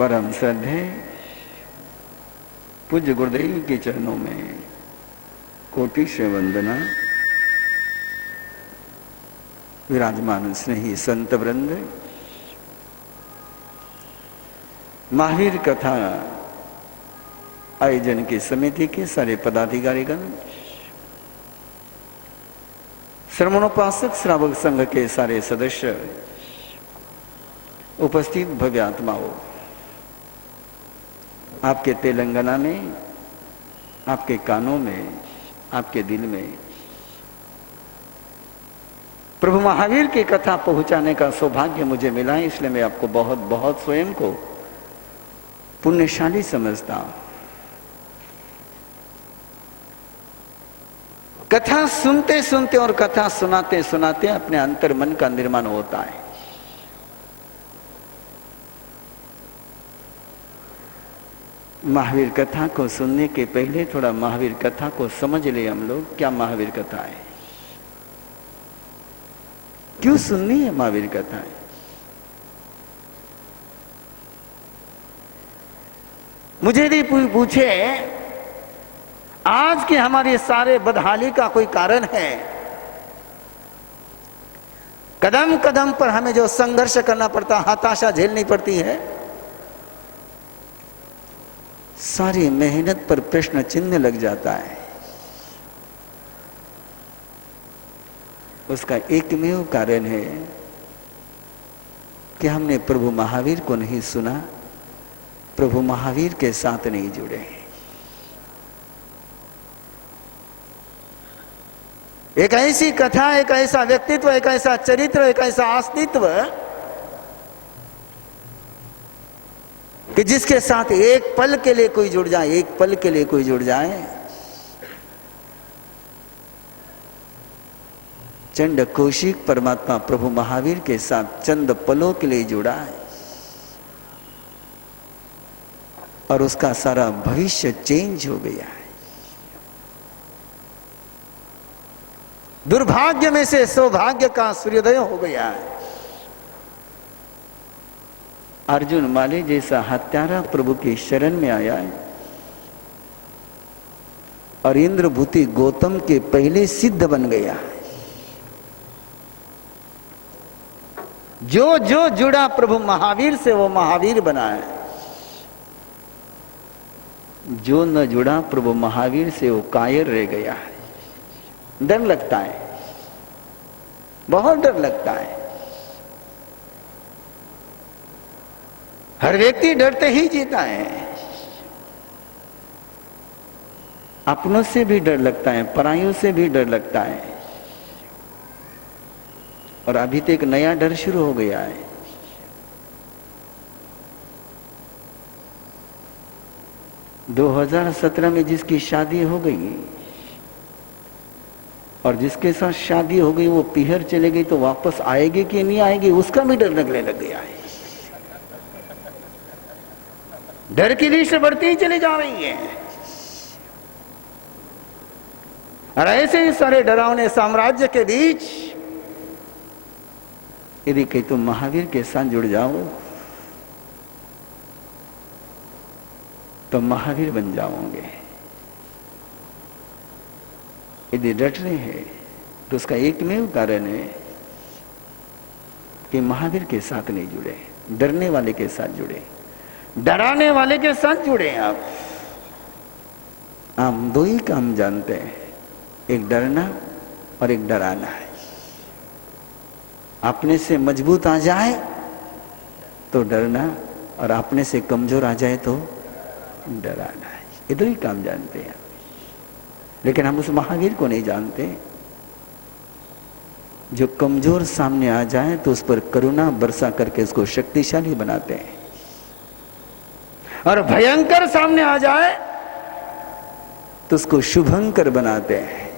परम श्रद्धेय पूज्य गुरुदेव के चरणों में कोटि से वंदना। विराजमान स्नेही संत वृंद, महावीर कथा आयोजन की समिति के सारे पदाधिकारीगण, श्रवणोपासक श्रावक संघ के सारे सदस्य, उपस्थित भव्य आत्माओं, आपके तेलंगाना में, आपके कानों में, आपके दिल में प्रभु महावीर की कथा पहुंचाने का सौभाग्य मुझे मिला है, इसलिए मैं आपको बहुत बहुत स्वयं को पुण्यशाली समझता हूं। कथा सुनते सुनते और कथा सुनाते सुनाते अपने अंतर मन का निर्माण होता है। महावीर कथा को सुनने के पहले थोड़ा महावीर कथा को समझ ले हम लोग। क्या महावीर कथा है, क्यों सुननी है महावीर कथा है? मुझे यदि पूछे आज के हमारे सारे बदहाली का कोई कारण है, कदम कदम पर हमें जो संघर्ष करना पड़ता, हताशा झेलनी पड़ती है, सारी मेहनत पर प्रश्न चिन्ह लग जाता है। उसका एकमेव कारण है कि हमने प्रभु महावीर को नहीं सुना, प्रभु महावीर के साथ नहीं जुड़े। एक ऐसी कथा, एक ऐसा व्यक्तित्व, एक ऐसा चरित्र, एक ऐसा अस्तित्व कि जिसके साथ एक पल के लिए कोई जुड़ जाए, एक पल के लिए कोई जुड़ जाए, चंड कौशिक परमात्मा प्रभु महावीर के साथ चंद पलों के लिए जुड़ा है और उसका सारा भविष्य चेंज हो गया है। दुर्भाग्य में से सौभाग्य का सूर्योदय हो गया है। अर्जुन माली जैसा हत्यारा प्रभु की शरण में आया है और इंद्रभूति गौतम के पहले सिद्ध बन गया है। जो जो जुड़ा प्रभु महावीर से वो महावीर बना है, जो न जुड़ा प्रभु महावीर से वो कायर रह गया है। डर लगता है, बहुत डर लगता है। हर व्यक्ति डरते ही जीता है। अपनों से भी डर लगता है, परायों से भी डर लगता है। और अभी तो एक नया डर शुरू हो गया है। – 2017 में जिसकी शादी हो गई और जिसके साथ शादी हो गई वो पीहर चले गई तो वापस आएगी कि नहीं आएगी, उसका भी डर लगने लग गया है। डर की लिस्ट बढ़ती ही चली जा रही है। और ऐसे ही सारे डरावने साम्राज्य के बीच यदि कहीं तुम महावीर के साथ जुड़ जाओ तो महावीर बन जाओगे। यदि डट रहे हैं तो उसका एकमेव कारण है कि महावीर के साथ नहीं जुड़े, डरने वाले के साथ जुड़े, डराने वाले के साथ जुड़े। आप दो ही काम जानते हैं, एक डरना और एक डराना है। अपने से मजबूत आ जाए तो डरना और अपने से कमजोर आ जाए तो डराना है। ये दो ही काम जानते हैं, लेकिन हम उस महावीर को नहीं जानते जो कमजोर सामने आ जाए तो उस पर करुणा बरसा करके उसको शक्तिशाली बनाते हैं, और भयंकर सामने आ जाए तो उसको शुभंकर बनाते हैं।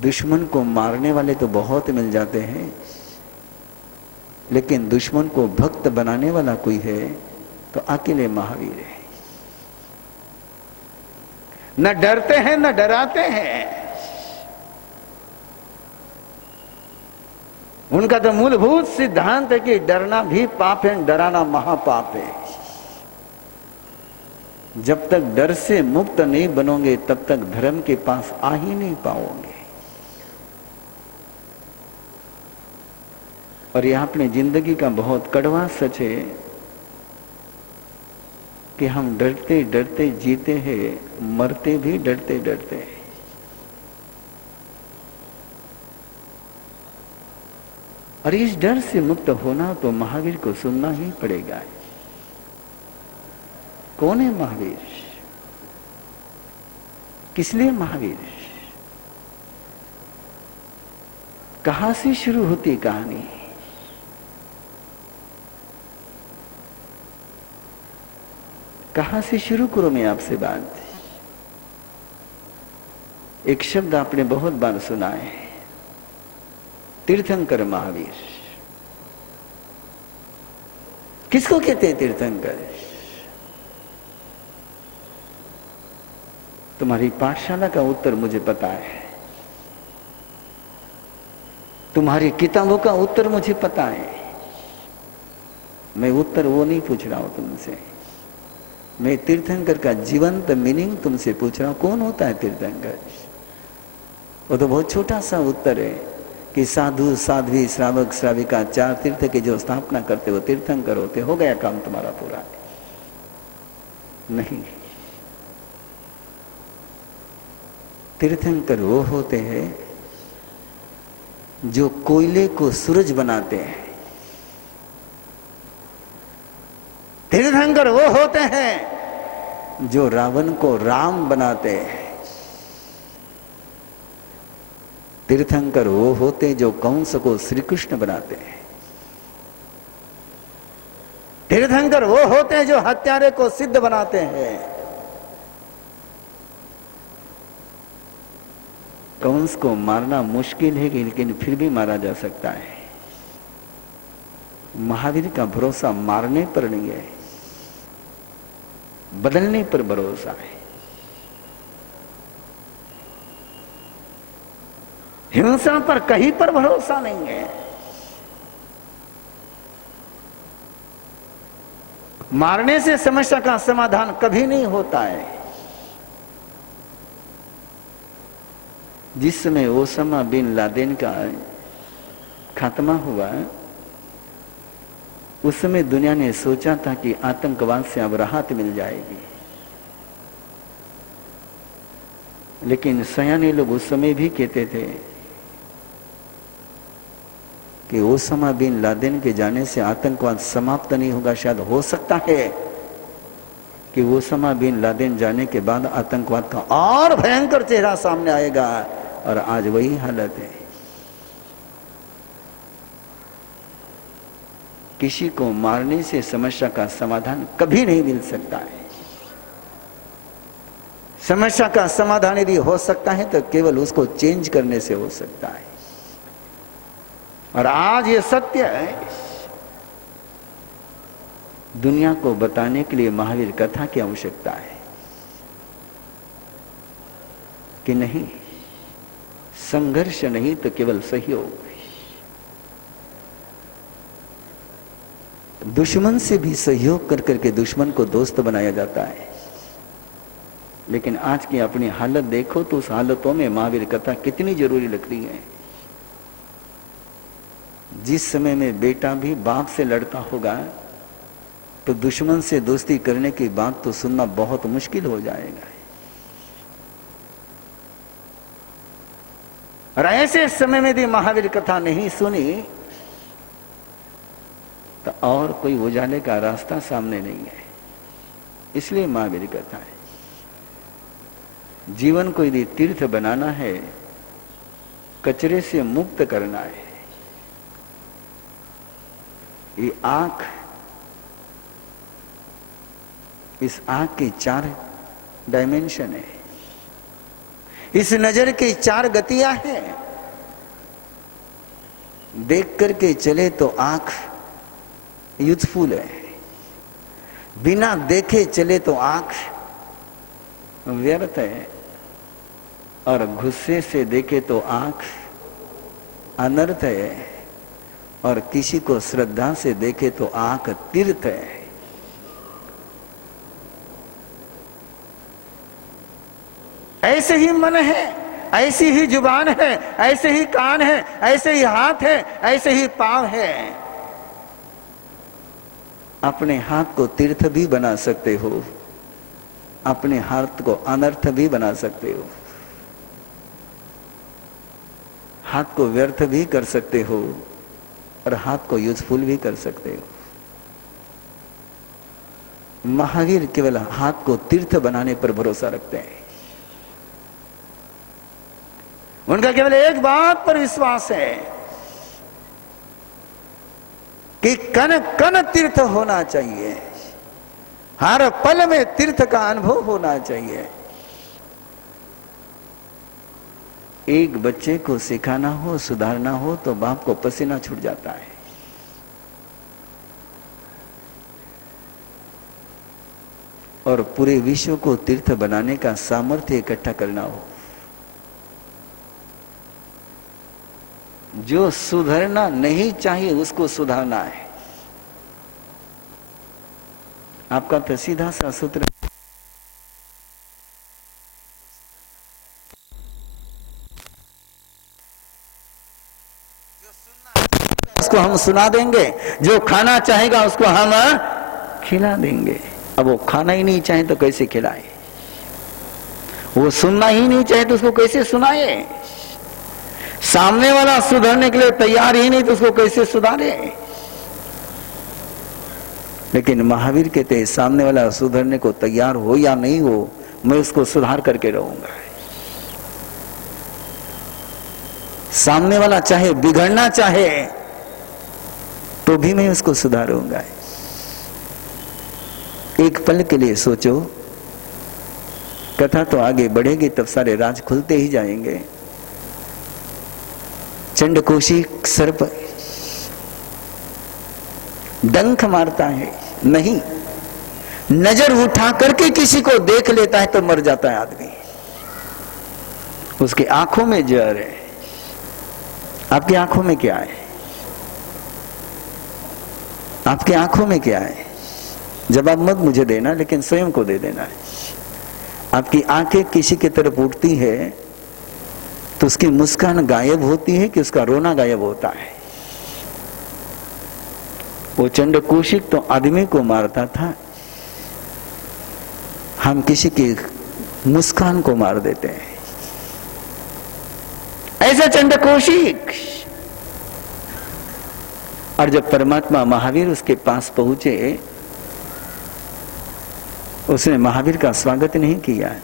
दुश्मन को मारने वाले तो बहुत मिल जाते हैं, लेकिन दुश्मन को भक्त बनाने वाला कोई है तो अकेले महावीर है। न डरते हैं न डराते हैं। उनका तो मूलभूत सिद्धांत है कि डरना भी पाप है, डराना महापाप है। जब तक डर से मुक्त नहीं बनोगे तब तक धर्म के पास आ ही नहीं पाओगे। और यह अपनी जिंदगी का बहुत कड़वा सच है कि हम डरते डरते जीते हैं, मरते भी डरते डरते हैं। और इस डर से मुक्त होना तो महावीर को सुनना ही पड़ेगा। कौन है महावीर? किस लिए महावीर? कहां से शुरू होती कहानी? कहां से शुरू करूं मैं आपसे बात? एक शब्द आपने बहुत बार सुना है, तीर्थंकर महावीर। किसको कहते हैं तीर्थंकर? तुम्हारी पाठशाला का उत्तर मुझे पता है, तुम्हारी किताबों का उत्तर मुझे पता है। मैं उत्तर वो नहीं पूछ रहा हूं तुमसे, मैं तीर्थंकर का जीवंत मीनिंग तुमसे पूछ रहा हूं। कौन होता है तीर्थंकर? वो तो बहुत छोटा सा उत्तर है कि साधु साध्वी श्रावक श्राविका 4 तीर्थ की जो स्थापना करते वो तीर्थंकर होते। हो गया काम तुम्हारा पूरा? नहीं। तीर्थंकर वो होते हैं जो कोयले को सूरज बनाते हैं। तीर्थंकर वो होते हैं जो रावण को राम बनाते हैं। तीर्थंकर वो होते जो कंस को श्री कृष्ण बनाते हैं। तीर्थंकर वो होते हैं जो हत्यारे को सिद्ध बनाते हैं। कंस को मारना मुश्किल है लेकिन फिर भी मारा जा सकता है। महावीर का भरोसा मारने पर नहीं है, बदलने पर भरोसा है। हिंसा पर कहीं पर भरोसा नहीं है। मारने से समस्या का समाधान कभी नहीं होता है। जिस समय ओसामा बिन लादेन का खात्मा हुआ, उस समय दुनिया ने सोचा था कि आतंकवाद से अब राहत मिल जाएगी, लेकिन सयाने लोग उस समय भी कहते थे कि ओसामा बिन लादेन के जाने से आतंकवाद समाप्त नहीं होगा। शायद हो सकता है कि ओसामा बिन लादेन जाने के बाद आतंकवाद का और भयंकर चेहरा सामने आएगा, और आज वही हालत है। किसी को मारने से समस्या का समाधान कभी नहीं मिल सकता है। समस्या का समाधान यदि हो सकता है तो केवल उसको चेंज करने से हो सकता है। और आज ये सत्य है, दुनिया को बताने के लिए महावीर कथा की आवश्यकता है कि नहीं, संघर्ष नहीं तो केवल सहयोग। दुश्मन से भी सहयोग कर करके दुश्मन को दोस्त बनाया जाता है। लेकिन आज की अपनी हालत देखो तो उस हालतों में महावीर कथा कितनी जरूरी लगती है। जिस समय में बेटा भी बाप से लड़ता होगा तो दुश्मन से दोस्ती करने की बात तो सुनना बहुत मुश्किल हो जाएगा। और ऐसे समय में यदि महावीर कथा नहीं सुनी तो और कोई उजाले का रास्ता सामने नहीं है। इसलिए महावीर कथा है। जीवन को यदि तीर्थ बनाना है, कचरे से मुक्त करना है। ये आंख, इस आंख की 4 डायमेंशन है। इस नजर की 4 गतियां हैं। देख करके चले तो आंख यूथफुल है, बिना देखे चले तो आंख व्यर्थ है, और गुस्से से देखे तो आंख अनर्थ है, और किसी को श्रद्धा से देखे तो आंख तीर्थ है। ऐसे ही मन है, ऐसी ही जुबान है, ऐसे ही कान है, ऐसे ही हाथ है, ऐसे ही पांव है। अपने हाथ को तीर्थ भी बना सकते हो, अपने हाथ को अनर्थ भी बना सकते हो, हाथ को व्यर्थ भी कर सकते हो और हाथ को यूजफुल भी कर सकते हो। महावीर केवल हाथ को तीर्थ बनाने पर भरोसा रखते हैं। उनका केवल एक बात पर विश्वास है कि कण कण तीर्थ होना चाहिए, हर पल में तीर्थ का अनुभव होना चाहिए। एक बच्चे को सिखाना हो, सुधारना हो तो बाप को पसीना छूट जाता है। और पूरे विश्व को तीर्थ बनाने का सामर्थ्य इकट्ठा करना हो। जो सुधरना नहीं चाहिए उसको सुधारना है। आपका तो सीधा सा सूत्र, उसको हम सुना देंगे, जो खाना चाहेगा उसको हम खिला देंगे। अब वो खाना ही नहीं चाहे तो कैसे खिलाए, वो सुनना ही नहीं चाहे तो उसको कैसे सुनाए, सामने वाला सुधरने के लिए तैयार ही नहीं तो उसको कैसे सुधारे। लेकिन महावीर कहते हैं सामने वाला सुधरने को तैयार हो या नहीं हो, मैं उसको सुधार करके रहूंगा। सामने वाला चाहे बिगड़ना चाहे तो भी मैं उसको सुधारूंगा। एक पल के लिए सोचो, कथा तो आगे बढ़ेगी तब सारे राज खुलते ही जाएंगे। चंडकोशी सर्प डंक मारता है नहीं, नजर उठा करके किसी को देख लेता है तो मर जाता है आदमी। उसकी आंखों में जहर है। आपकी आंखों में क्या है? आपकी आंखों में क्या है? जवाब मत मुझे देना, लेकिन स्वयं को दे देना है। आपकी आंखें किसी की तरफ उठती है तो उसकी मुस्कान गायब होती है कि उसका रोना गायब होता है? वो चंडकोशिक तो आदमी को मारता था, हम किसी की मुस्कान को मार देते हैं। ऐसा चंडकोशिक। और जब परमात्मा महावीर उसके पास पहुंचे, उसने महावीर का स्वागत नहीं किया,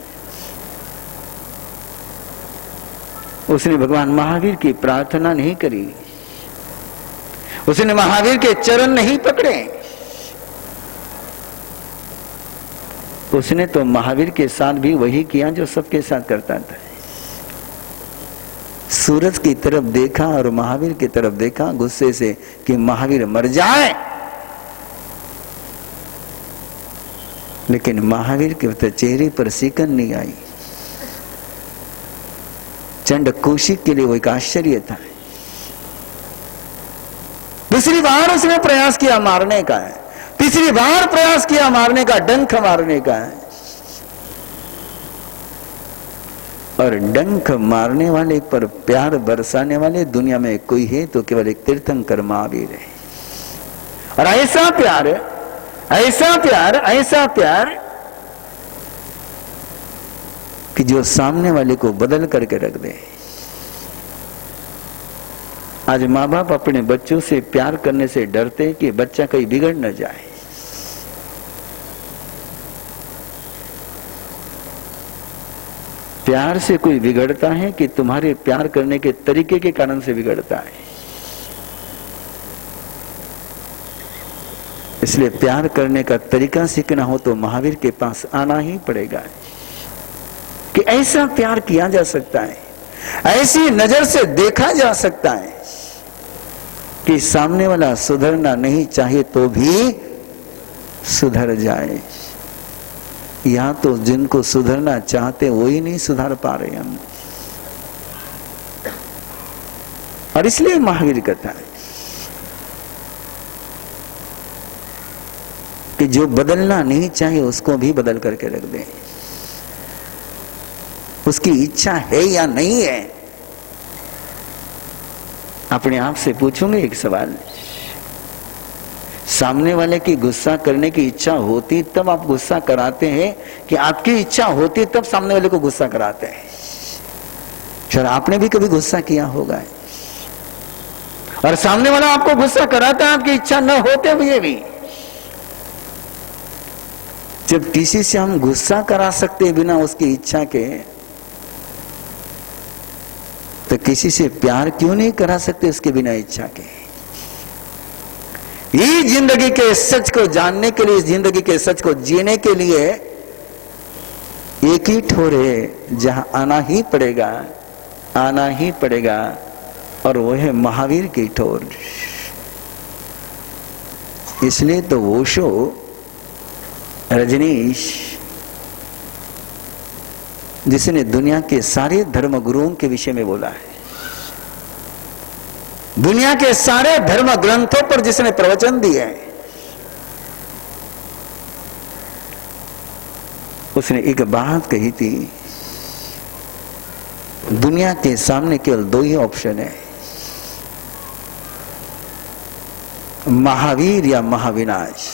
उसने भगवान महावीर की प्रार्थना नहीं करी, उसने महावीर के चरण नहीं पकड़े। उसने तो महावीर के साथ भी वही किया जो सबके साथ करता था। सूरज की तरफ देखा और महावीर की तरफ देखा गुस्से से कि महावीर मर जाए, लेकिन महावीर के चेहरे पर सिकन नहीं आई। चंडकोशिक के लिए वो एक आश्चर्य था। दूसरी बार उसने प्रयास किया मारने का है, तीसरी बार प्रयास किया मारने का, डंक मारने का है। और डंक मारने वाले पर प्यार बरसाने वाले दुनिया में कोई है तो केवल एक तीर्थंकर महावीर है। और ऐसा प्यार, ऐसा प्यार, ऐसा प्यार कि जो सामने वाले को बदल करके रख दे। आज माँ बाप अपने बच्चों से प्यार करने से डरते हैं कि बच्चा कहीं बिगड़ न जाए। प्यार से कोई बिगड़ता है कि तुम्हारे प्यार करने के तरीके के कारण से बिगड़ता है। इसलिए प्यार करने का तरीका सीखना हो तो महावीर के पास आना ही पड़ेगा कि ऐसा प्यार किया जा सकता है, ऐसी नजर से देखा जा सकता है कि सामने वाला सुधरना नहीं चाहे तो भी सुधर जाए। यहां तो जिनको सुधरना चाहते वो ही नहीं सुधार पा रहे हम। और इसलिए महावीर कथा है कि जो बदलना नहीं चाहिए उसको भी बदल करके रख दें। उसकी इच्छा है या नहीं है, अपने आप से पूछूंगे एक सवाल। सामने वाले की गुस्सा करने की इच्छा होती तब आप गुस्सा कराते हैं कि आपकी इच्छा होती तब सामने वाले को गुस्सा कराते हैं? शायद आपने भी कभी गुस्सा किया होगा और सामने वाला आपको गुस्सा कराता है आपकी इच्छा न होते हुए भी। जब किसी से हम गुस्सा करा सकते बिना उसकी इच्छा के, तो किसी से प्यार क्यों नहीं करा सकते उसके बिना इच्छा के? ये जिंदगी के सच को जानने के लिए, जिंदगी के सच को जीने के लिए एक ही ठोर है जहां आना ही पड़ेगा, आना ही पड़ेगा, और वो है महावीर की ठोर। इसलिए तो ओशो, रजनीश, जिसने दुनिया के सारे धर्म गुरुओं के विषय में बोला है, दुनिया के सारे धर्म ग्रंथों पर जिसने प्रवचन दिए हैं, उसने एक बात कही थी, दुनिया के सामने केवल दो ही ऑप्शन है, महावीर या महाविनाश।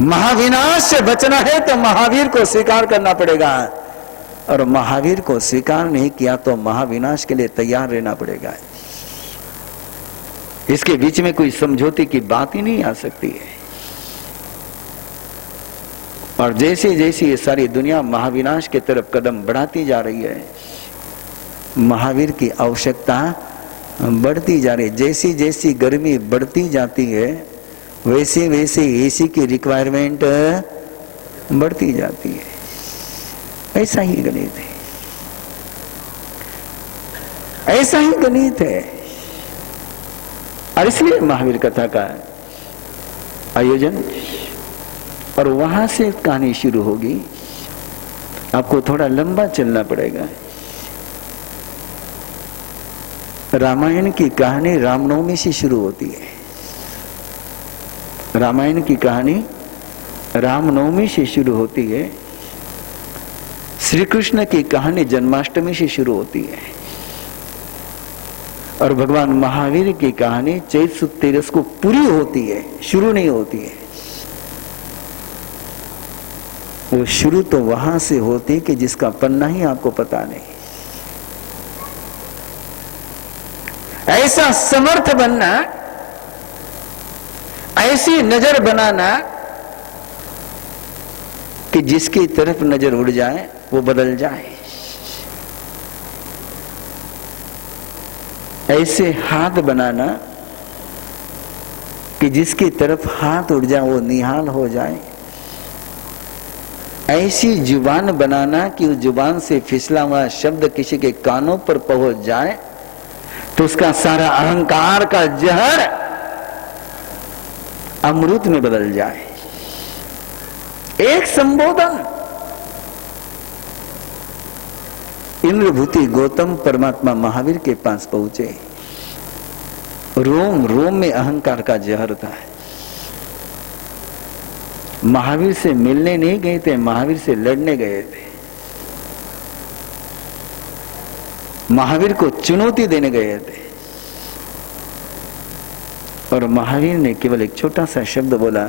महाविनाश से बचना है तो महावीर को स्वीकार करना पड़ेगा, और महावीर को स्वीकार नहीं किया तो महाविनाश के लिए तैयार रहना पड़ेगा। इसके बीच में कोई समझौते की बात ही नहीं आ सकती है। और जैसे जैसे ये सारी दुनिया महाविनाश की तरफ कदम बढ़ाती जा रही है, महावीर की आवश्यकता बढ़ती जा रही है। जैसी जैसी गर्मी बढ़ती जाती है वैसे वैसे एसी की रिक्वायरमेंट बढ़ती जाती है। ऐसा ही गणित है, ऐसा ही गणित है। और इसलिए महावीर कथा का आयोजन, और वहां से कहानी शुरू होगी। आपको थोड़ा लंबा चलना पड़ेगा। रामायण की कहानी रामनवमी से शुरू होती है। रामायण की कहानी रामनवमी से शुरू होती है। श्री कृष्ण की कहानी जन्माष्टमी से शुरू होती है, और भगवान महावीर की कहानी चैत सुद 13 को पूरी होती है, शुरू नहीं होती है। वो शुरू तो वहां से होती है कि जिसका पन्ना ही आपको पता नहीं। ऐसा समर्थ बनना, ऐसी नजर बनाना कि जिसकी तरफ नजर उड़ जाए वो बदल जाए। ऐसे हाथ बनाना कि जिसकी तरफ हाथ उड़ जाए वो निहाल हो जाए। ऐसी जुबान बनाना कि उस जुबान से फिसला हुआ शब्द किसी के कानों पर पहुंच जाए तो उसका सारा अहंकार का जहर अमृत में बदल जाए। एक संबोधन। इंद्रभूति गौतम परमात्मा महावीर के पास पहुंचे। रोम रोम में अहंकार का जहर था। महावीर से मिलने नहीं गए थे, महावीर से लड़ने गए थे। महावीर को चुनौती देने गए थे, और महावीर ने केवल एक छोटा सा शब्द बोला,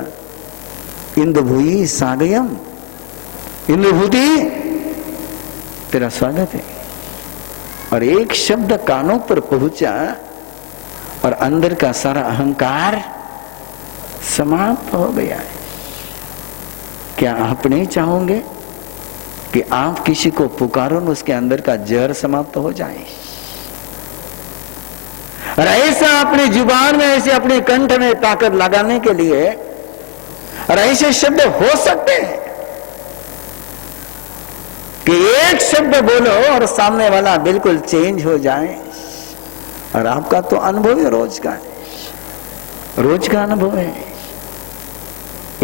इंद्रभूति सागयम, इंद्रभूति तेरा स्वागत है। और एक शब्द कानों पर पहुंचा और अंदर का सारा अहंकार समाप्त हो गया है। क्या आप नहीं चाहोगे कि आप किसी को पुकारो और उसके अंदर का जहर समाप्त हो जाए? और ऐसा अपनी जुबान में, ऐसे अपने कंठ में ताकत लगाने के लिए, और ऐसे शब्द हो सकते हैं कि एक शब्द बोलो और सामने वाला बिल्कुल चेंज हो जाए। और आपका तो अनुभव है, रोज का अनुभव है।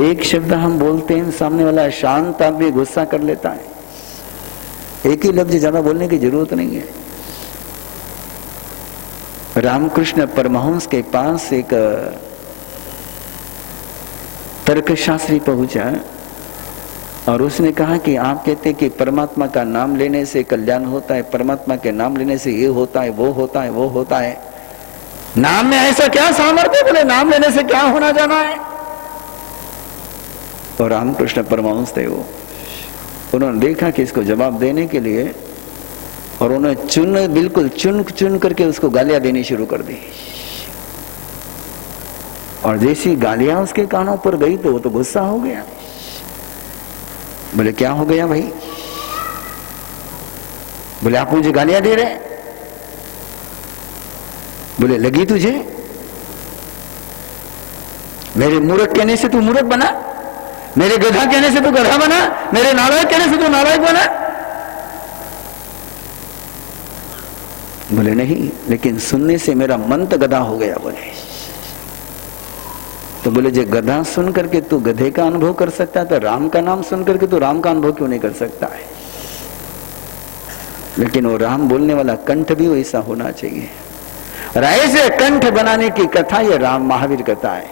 एक शब्द हम बोलते हैं, सामने वाला शांत आदमी गुस्सा कर लेता है। एक ही लफ्ज ज्यादा बोलने की जरूरत नहीं है। रामकृष्ण परमहंस के पास एक तर्कशास्त्री पहुंचा और उसने कहा कि आप कहते कि परमात्मा का नाम लेने से कल्याण होता है, परमात्मा के नाम लेने से ये होता है, वो होता है, वो होता है। नाम में ऐसा क्या सामर्थ्य? बोले नाम लेने से क्या होना जाना है? और रामकृष्ण परमहंस थे वो, उन्होंने देखा कि इसको जवाब देने के लिए, और उन्होंने बिल्कुल चुन करके उसको गालियां देनी शुरू कर दी। और जैसी गालियां उसके कानों पर गई तो वो तो गुस्सा हो गया। बोले क्या हो गया भाई? बोले आप मुझे गालियां दे रहे? बोले लगी तुझे? मेरे मूर्ख कहने से तू मूर्ख बना, मेरे गधा कहने से तू गधा बना, मेरे नालायक कहने से तू नालायक बना। बोले नहीं, लेकिन सुनने से मेरा मन तो गधा हो गया। बोले तो बोले जो गधा सुन करके तू गधे का अनुभव कर सकता है, तो राम का नाम सुन करके तू राम का अनुभव क्यों नहीं कर सकता है? लेकिन वो राम बोलने वाला कंठ भी वैसा होना चाहिए। और ऐसे कंठ बनाने की कथा ये राम महावीर कथा है,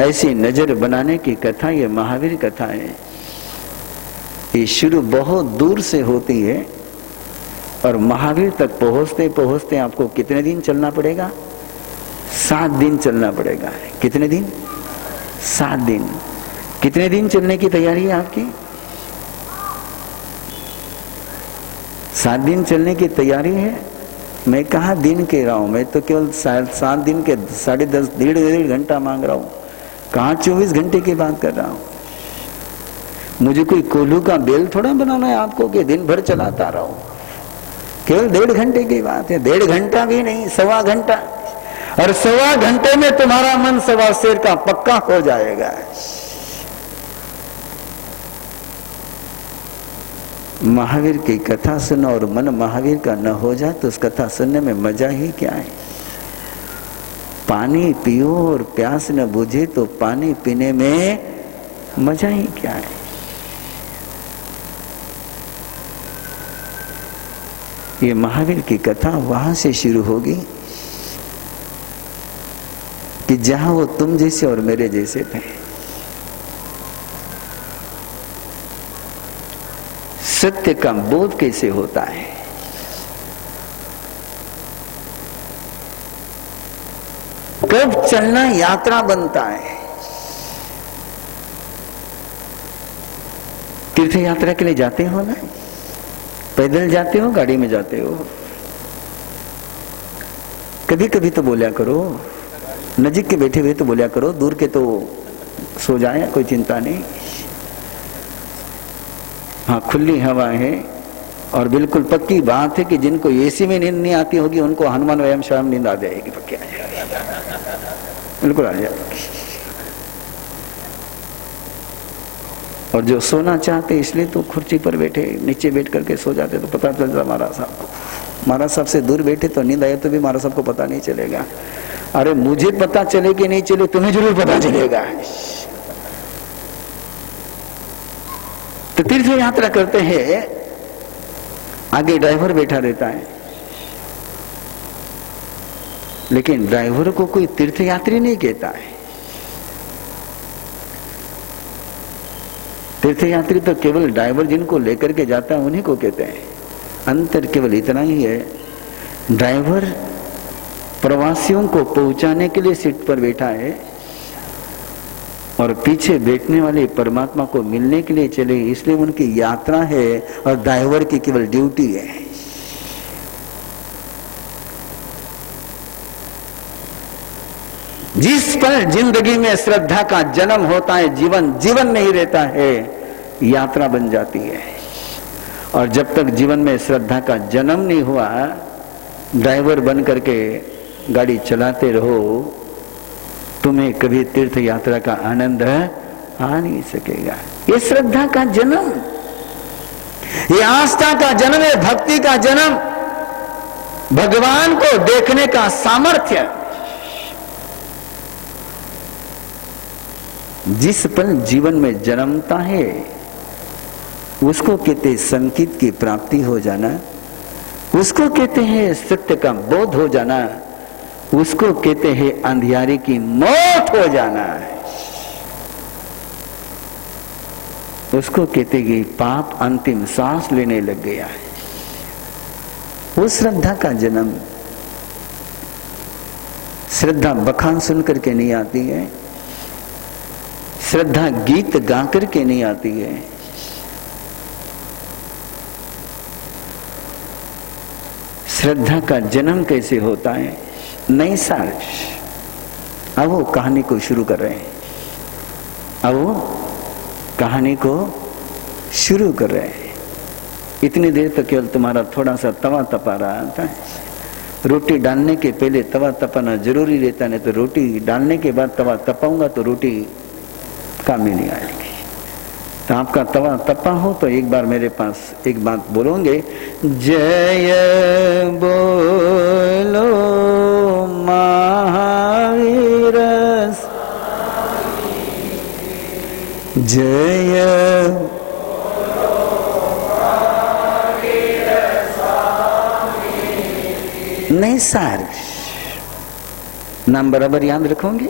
ऐसी नजर बनाने की कथा ये महावीर कथा है। ये शुरू बहुत दूर से होती है और महावीर तक पहुंचते पहुंचते आपको कितने दिन चलना पड़ेगा? 7 दिन चलना पड़ेगा। कितने दिन? 7 दिन। कितने दिन चलने की तैयारी है आपकी? 7 दिन चलने की तैयारी है। मैं कहा दिन कह रहा हूं, मैं तो केवल 7 दिन के 10.5 डेढ़ घंटा मांग रहा हूं। कहां 24 घंटे की बात कर रहा हूं। मुझे कोई कोल्हू का बेल थोड़ा बनाना है आपको कि दिन भर चलाता रहा हूं। केवल 1.5 घंटे की बात है। 1.5 घंटा भी नहीं, 1.25 घंटा। और 1.25 घंटे में तुम्हारा मन 1.25 शेर का पक्का हो जाएगा। महावीर की कथा सुनो और मन महावीर का न हो जाए तो उस कथा सुनने में मजा ही क्या है? पानी पियो और प्यास न बुझे तो पानी पीने में मजा ही क्या है? ये महावीर की कथा वहां से शुरू होगी कि जहां वो तुम जैसे और मेरे जैसे थे। सत्य का बोध कैसे होता है? कब चलना यात्रा बनता है? तीर्थ यात्रा के लिए जाते हो ना? पैदल जाते हो, गाड़ी में जाते हो? कभी कभी तो बोलिया करो, नजीक के बैठे हुए तो बोलिया करो, दूर के तो सो जाए, कोई चिंता नहीं। हाँ, खुली हवा है और बिल्कुल पक्की बात है कि जिनको एसी में नींद नहीं आती होगी उनको हनुमान व्यायाम शाम नींद आ जाएगी, पक्की आ जाएगी, बिल्कुल आ जाएगी। और जो सोना चाहते इसलिए तो कुर्सी पर बैठे, नीचे बैठ करके सो जाते तो पता चलता महाराज साहब को। महाराज साहब से दूर बैठे तो नींद आए तो भी महाराज साहब को पता नहीं चलेगा। अरे मुझे पता चले कि नहीं चले, तुम्हें जरूर पता चलेगा। तो तीर्थ यात्रा करते हैं, आगे ड्राइवर बैठा रहता है, लेकिन ड्राइवर को कोई तीर्थयात्री नहीं कहता है। तीर्थयात्री तो केवल ड्राइवर जिनको लेकर के जाता है उन्हीं को कहते हैं। अंतर केवल इतना ही है, ड्राइवर प्रवासियों को पहुंचाने के लिए सीट पर बैठा है और पीछे बैठने वाले परमात्मा को मिलने के लिए चले, इसलिए उनकी यात्रा है और ड्राइवर की केवल ड्यूटी है। जिस पर जिंदगी में श्रद्धा का जन्म होता है, जीवन नहीं रहता है, यात्रा बन जाती है। और जब तक जीवन में श्रद्धा का जन्म नहीं हुआ, ड्राइवर बन करके गाड़ी चलाते रहो, तुम्हें कभी तीर्थ यात्रा का आनंद आ नहीं सकेगा। ये श्रद्धा का जन्म, ये आस्था का जन्म है, भक्ति का जन्म, भगवान को देखने का सामर्थ्य। जिस पल जीवन में जन्मता है उसको कहते संकीत की प्राप्ति हो जाना, उसको कहते हैं सत्य का बोध हो जाना, उसको कहते हैं अंधियारे की मौत हो जाना है। उसको कहते कि पाप अंतिम सांस लेने लग गया है। वो श्रद्धा का जन्म, श्रद्धा बखान सुन करके नहीं आती है, श्रद्धा गीत गा करके नहीं आती है। श्रद्धा का जन्म कैसे होता है? नई साल। अब वो कहानी को शुरू कर रहे हैं, अब वो कहानी को शुरू कर रहे हैं। इतनी देर तक केवल तुम्हारा थोड़ा सा तवा तपा रहा था। रोटी डालने के पहले तवा तपाना जरूरी रहता, नहीं तो रोटी डालने के बाद तवा तपाऊंगा तो रोटी काम ही नहीं आएगी। तो आपका तवा तपा हो तो एक बार मेरे पास एक बात बोलोगे, जय बोलो महावीर, जय नहीं सार नाम बराबर याद रखोगे?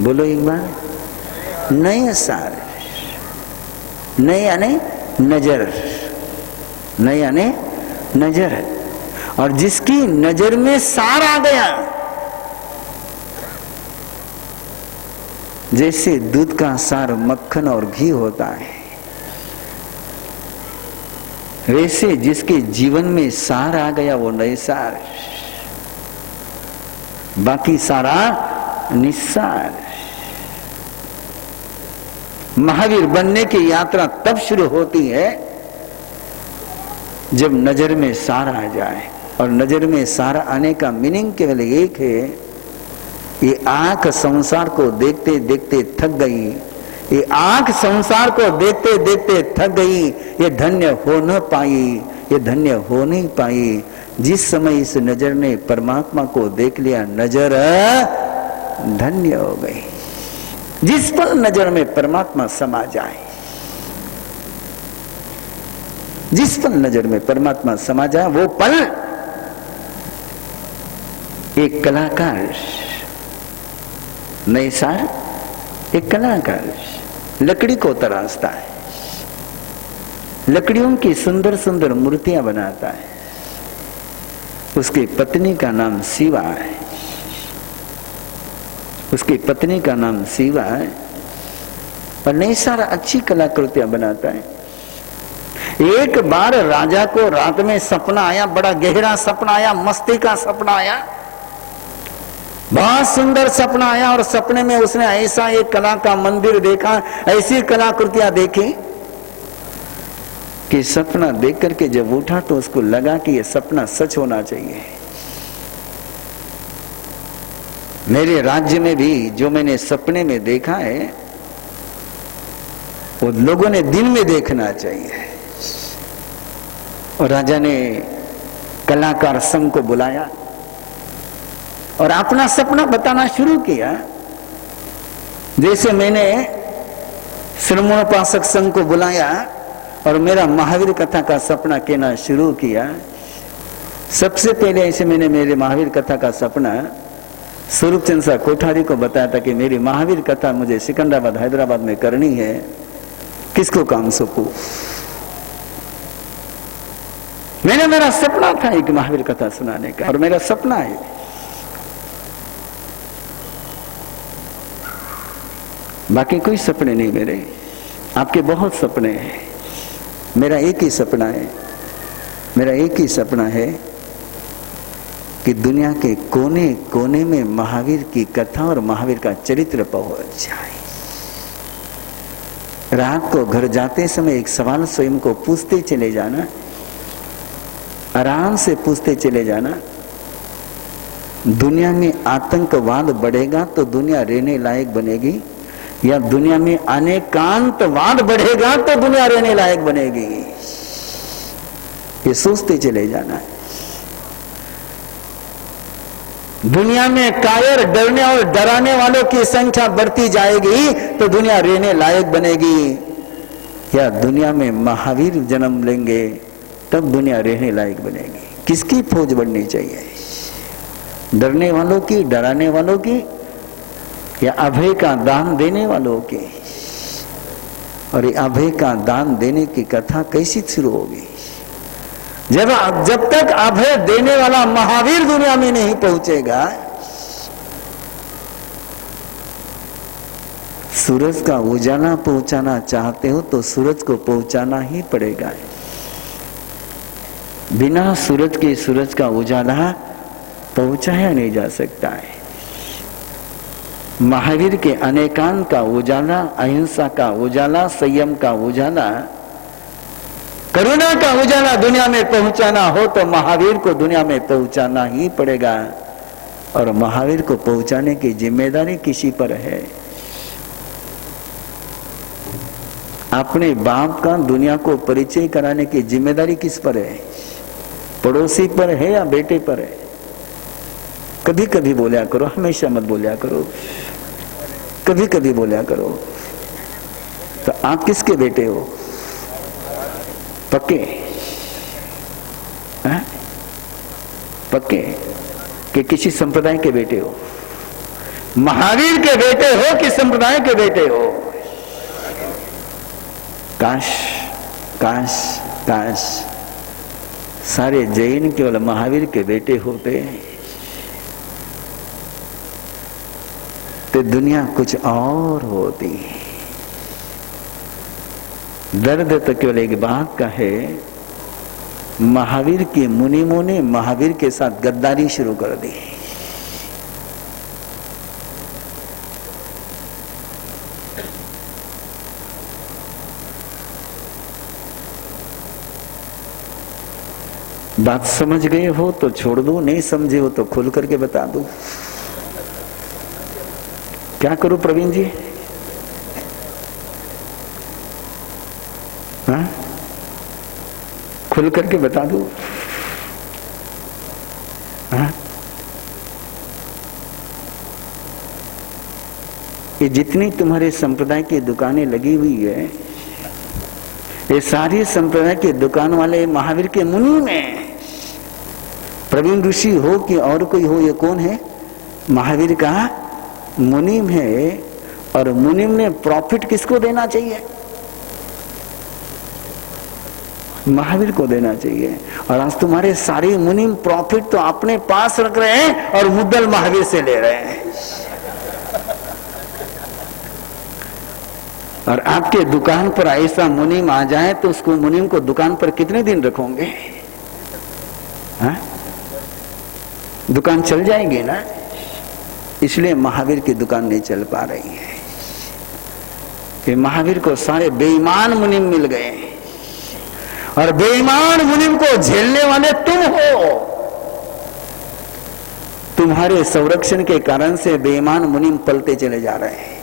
बोलो एक बार। नए सार, नए यानी नजर, नए यानी नजर। और जिसकी नजर में सार आ गया, जैसे दूध का सार मक्खन और घी होता है, वैसे जिसके जीवन में सार आ गया वो नए सार, बाकी सारा निस्सार। महावीर बनने की यात्रा तब शुरू होती है जब नजर में सार आ जाए। और नजर में सार आने का मीनिंग केवल एक है, ये आंख संसार को देखते देखते थक गई, ये आंख संसार को देखते देखते थक गई, ये धन्य हो न पाई, ये धन्य हो नहीं पाई। जिस समय इस नजर ने परमात्मा को देख लिया, नजर धन्य हो गई। जिस पल नजर में परमात्मा समा जाए, जिस पल नजर में परमात्मा समा जाए, वो पल एक कलाकार, नए सार एक कलाकार लकड़ी को तराशता है, लकड़ियों की सुंदर सुंदर मूर्तियां बनाता है। उसकी पत्नी का नाम शिवा है, उसकी पत्नी का नाम शिवा है, और नई सारा अच्छी कलाकृतियां बनाता है। एक बार राजा को रात में सपना आया, बड़ा गहरा सपना आया, मस्ती का सपना आया, बहुत सुंदर सपना आया। और सपने में उसने ऐसा एक कला का मंदिर देखा, ऐसी कलाकृतियां देखी कि सपना देख करके जब उठा तो उसको लगा कि यह सपना सच होना चाहिए। मेरे राज्य में भी जो मैंने सपने में देखा है वो लोगों ने दिन में देखना चाहिए। और राजा ने कलाकार संघ को बुलाया और अपना सपना बताना शुरू किया। जैसे मैंने श्रमणोपासक संघ को बुलाया और मेरा महावीर कथा का सपना कहना शुरू किया। सबसे पहले ऐसे मैंने मेरे महावीर कथा का सपना स्वरूप चंद सा कोठारी को बताया था कि मेरी महावीर कथा मुझे सिकंदराबाद हैदराबाद में करनी है, किसको काम सौंपूं? मैंने मेरा सपना था एक महावीर कथा सुनाने का, और मेरा सपना है। बाकी कोई सपने नहीं मेरे, आपके बहुत सपने हैं, मेरा एक ही सपना है। मेरा एक ही सपना है कि दुनिया के कोने कोने में महावीर की कथा और महावीर का चरित्र पहुंच जाए। रात को घर जाते समय एक सवाल स्वयं को पूछते चले जाना, आराम से पूछते चले जाना, दुनिया में आतंकवाद बढ़ेगा तो दुनिया रहने लायक बनेगी, या दुनिया में अनेकांतवाद बढ़ेगा तो दुनिया रहने लायक बनेगी? ये सोचते चले जाना। दुनिया में कायर, डरने और डराने वालों की संख्या बढ़ती जाएगी तो दुनिया रहने लायक बनेगी, या दुनिया में महावीर जन्म लेंगे तब दुनिया रहने लायक बनेगी? किसकी फौज बढ़नी चाहिए? डरने वालों की, डराने वालों की, या अभय का दान देने वालों की? और ये अभय का दान देने की कथा कैसी शुरू होगी? जब तक अभय देने वाला महावीर दुनिया में नहीं पहुंचेगा, सूरज का उजाला पहुंचाना चाहते हो तो सूरज को पहुंचाना ही पड़ेगा। बिना सूरज के सूरज का उजाला पहुंचाया नहीं जा सकता है। महावीर के अनेकांत का उजाला, अहिंसा का उजाला, संयम का उजाला, करुणा का उजाला दुनिया में पहुंचाना हो तो महावीर को दुनिया में पहुंचाना ही पड़ेगा। और महावीर को पहुंचाने की जिम्मेदारी किसी पर है? अपने बाप का दुनिया को परिचय कराने की जिम्मेदारी किस पर है? पड़ोसी पर है या बेटे पर है? कभी कभी बोलिया करो, हमेशा मत बोलिया करो, कभी कभी बोलिया करो। तो आप किसके बेटे हो? पक्के? पक्के कि किसी संप्रदाय के बेटे हो? महावीर के बेटे हो कि संप्रदाय के बेटे हो? काश काश काश सारे जैन केवल महावीर के बेटे होते तो दुनिया कुछ और होती। दर्द तो केवल एक बात का है, महावीर के मुनिमों ने महावीर के साथ गद्दारी शुरू कर दी। बात समझ गए हो तो छोड़ दो, नहीं समझे हो तो खुल करके बता दो। क्या करूं प्रवीण जी? हाँ, खुल करके बता दो। हाँ, ये जितनी तुम्हारे संप्रदाय की दुकानें लगी हुई है, ये सारी संप्रदाय के दुकान वाले महावीर के मुनि में। प्रवीण ऋषि हो कि और कोई हो, ये कौन है? महावीर का मुनिम है। और मुनिम ने प्रॉफिट किसको देना चाहिए? महावीर को देना चाहिए। और आज तुम्हारे सारे मुनिम प्रॉफिट तो अपने पास रख रहे हैं और मुद्दल महावीर से ले रहे हैं। और आपके दुकान पर ऐसा मुनिम आ जाए तो उसको मुनिम को दुकान पर कितने दिन रखोगे? हाँ? दुकान चल जाएगी ना। इसलिए महावीर की दुकान नहीं चल पा रही है कि महावीर को सारे बेईमान मुनिम मिल गए और बेईमान मुनिम को झेलने वाले तुम हो। तुम्हारे संरक्षण के कारण से बेईमान मुनिम पलते चले जा रहे हैं।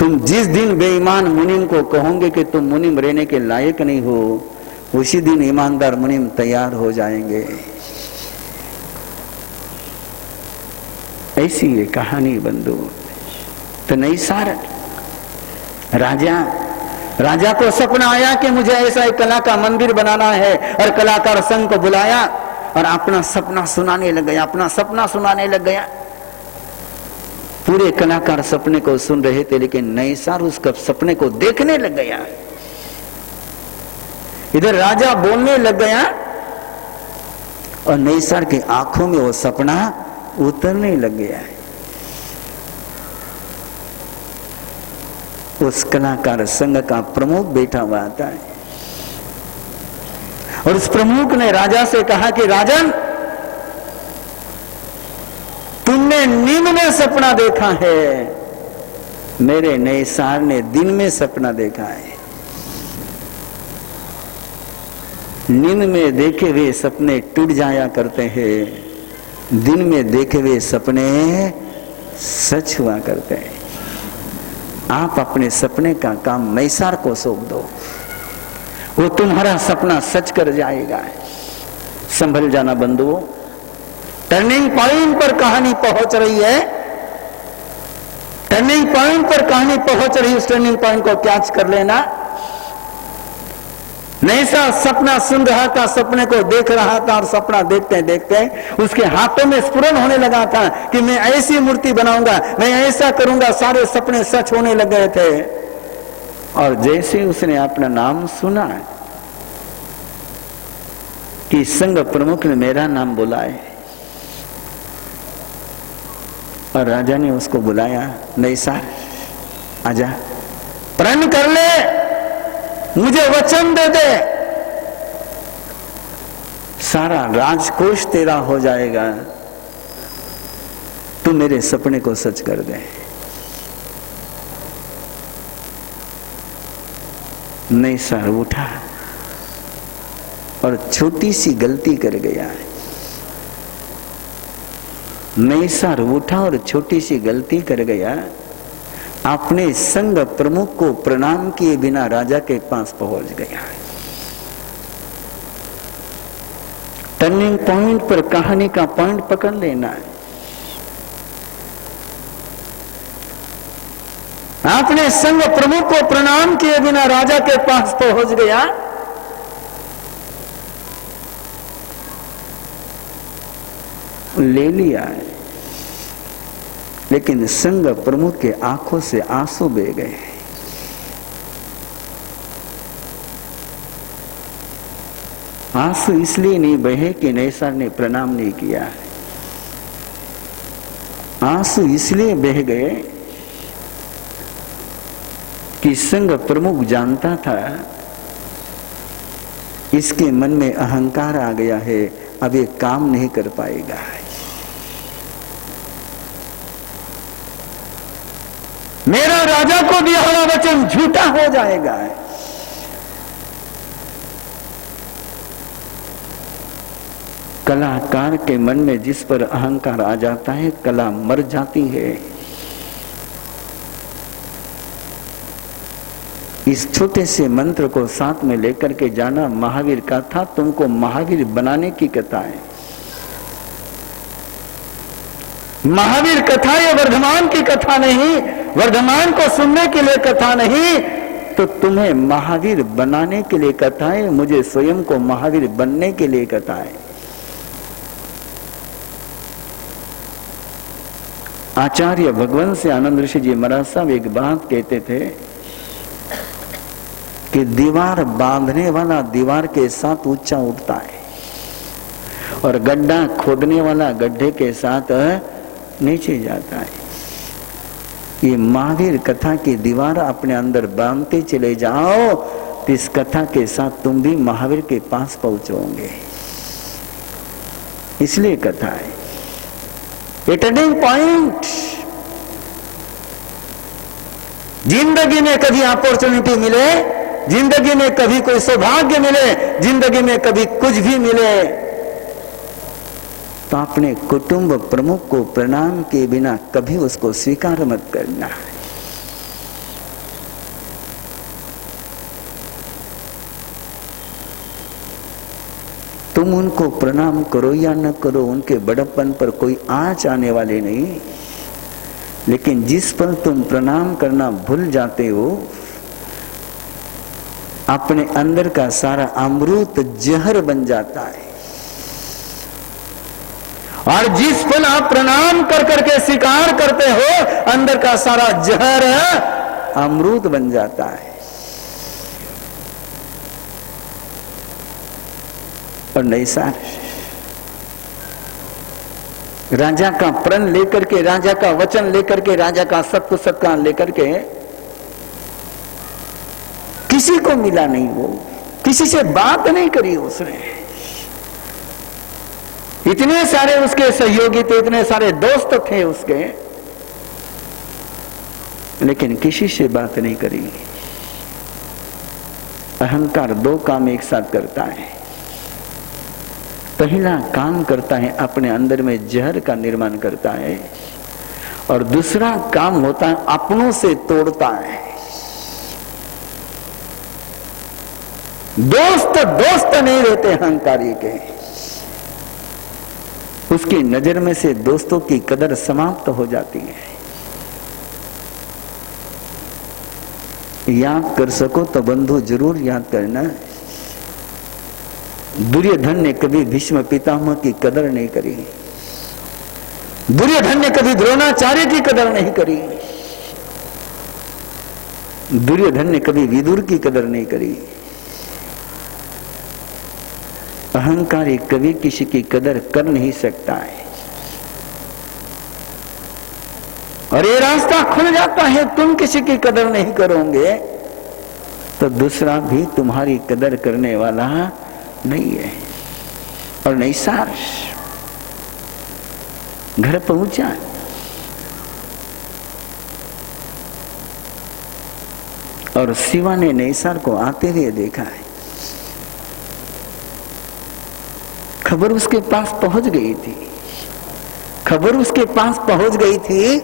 तुम जिस दिन बेईमान मुनिम को कहोगे कि तुम मुनिम रहने के लायक नहीं हो, उसी दिन ईमानदार मुनिम तैयार हो जाएंगे। ऐसी ये कहानी बंधु। तो नहीं सार राजा को सपना आया कि मुझे ऐसा एक कला का मंदिर बनाना है और कलाकार संघ को बुलाया और अपना सपना सुनाने लग गया, अपना सपना सुनाने लग गया। पूरे कलाकार सपने को सुन रहे थे, लेकिन नैसार उसका सपने को देखने लग गया। इधर राजा बोलने लग गया और नैसार की आंखों में वो सपना उतरने लग गया है। उस कलाकार संघ का प्रमुख बैठा हुआ था और उस प्रमुख ने राजा से कहा कि राजन, तुमने नींद में सपना देखा है, मेरे नैसार ने दिन में सपना देखा है। नींद में देखे हुए सपने टूट जाया करते हैं, दिन में देखे हुए सपने सच हुआ करते हैं। आप अपने सपने का काम नैसार को सौंप दो, वो तुम्हारा सपना सच कर जाएगा। संभल जाना बंधुओं, टर्निंग पॉइंट पर कहानी पहुंच रही है। टर्निंग पॉइंट पर कहानी पहुंच रही है। उस टर्निंग पॉइंट को कैच कर लेना। नैसा सपना सुन रहा था, सपने को देख रहा था और सपना देखते देखते उसके हाथों में स्फुरन होने लगा था कि मैं ऐसी मूर्ति बनाऊंगा, मैं ऐसा करूंगा। सारे सपने सच होने लग गए थे। और जैसे उसने अपना नाम सुना कि संघ प्रमुख ने मेरा नाम बुलाए और राजा ने उसको बुलाया, नैसा आजा, प्रण कर ले, मुझे वचन दे दे, सारा राजकोष तेरा हो जाएगा, तू मेरे सपने को सच कर दे। नैसार उठा और छोटी सी गलती कर गया। नैसार उठा और छोटी सी गलती कर गया। अपने संघ प्रमुख को प्रणाम किए बिना राजा के पास पहुंच गया। टर्निंग पॉइंट पर कहानी का पॉइंट पकड़ लेना है। अपने संघ प्रमुख को प्रणाम किए बिना राजा के पास पहुंच गया। ले लिया है, लेकिन संघ प्रमुख के आंखों से आंसू बह गए। आंसू इसलिए नहीं बहे कि नैसार ने प्रणाम नहीं किया, आंसू इसलिए बह गए कि संघ प्रमुख जानता था इसके मन में अहंकार आ गया है, अब ये काम नहीं कर पाएगा। मेरा राजा को दिया हुआ वचन झूठा हो जाएगा। कलाकार के मन में जिस पर अहंकार आ जाता है, कला मर जाती है। इस छोटे से मंत्र को साथ में लेकर के जाना। महावीर का था, तुमको महावीर बनाने की कथा है। महावीर कथा ये वर्धमान की कथा नहीं, वर्धमान को सुनने के लिए कथा नहीं, तो तुम्हें महावीर बनाने के लिए कथा है। मुझे स्वयं को महावीर बनने के लिए कथा है। आचार्य भगवंत से आनंद ऋषि जी महाराज साहब एक बात कहते थे कि दीवार बांधने वाला दीवार के साथ ऊंचा उठता है और गड्ढा खोदने वाला गड्ढे के साथ नीचे जाता है। ये महावीर कथा की दीवार अपने अंदर बांधते चले जाओ तो इस कथा के साथ तुम भी महावीर के पास पहुंचोगे। इसलिए कथा है ये टर्निंग पॉइंट। जिंदगी में कभी अपॉर्चुनिटी मिले, जिंदगी में कभी कोई सौभाग्य मिले, जिंदगी में कभी कुछ भी मिले, तो अपने कुटुंब प्रमुख को प्रणाम के बिना कभी उसको स्वीकार मत करना। तुम उनको प्रणाम करो या न करो, उनके बड़प्पन पर कोई आंच आने वाले नहीं, लेकिन जिस पर तुम प्रणाम करना भूल जाते हो, अपने अंदर का सारा अमृत जहर बन जाता है। और जिस पल आप प्रणाम कर करके स्वीकार करते हो, अंदर का सारा जहर अमृत बन जाता है। और नैसार राजा का प्रण लेकर के, राजा का वचन लेकर के, राजा का सत्य सत्कार लेकर के किसी को मिला नहीं, वो किसी से बात नहीं करी उसने। इतने सारे उसके सहयोगी थे, इतने सारे दोस्त थे उसके, लेकिन किसी से बात नहीं करी। अहंकार दो काम एक साथ करता है। पहला काम करता है अपने अंदर में जहर का निर्माण करता है, और दूसरा काम होता है अपनों से तोड़ता है। दोस्त दोस्त नहीं रहते अहंकारी के, उसकी नजर में से दोस्तों की कदर समाप्त हो जाती है। याद कर सको तो बंधु जरूर याद करना, दुर्योधन ने कभी भीष्म पितामह की कदर नहीं करी, दुर्योधन ने कभी द्रोणाचार्य की कदर नहीं करी, दुर्योधन ने कभी विदुर की कदर नहीं करी। अहंकारी कभी किसी की कदर कर नहीं सकता है। और ये रास्ता खुल जाता है, तुम किसी की कदर नहीं करोगे तो दूसरा भी तुम्हारी कदर करने वाला नहीं है। और नैसार घर पहुंचा, और शिवा ने नैसार को आते हुए देखा है। खबर उसके पास पहुंच गई थी, खबर उसके पास पहुंच गई थी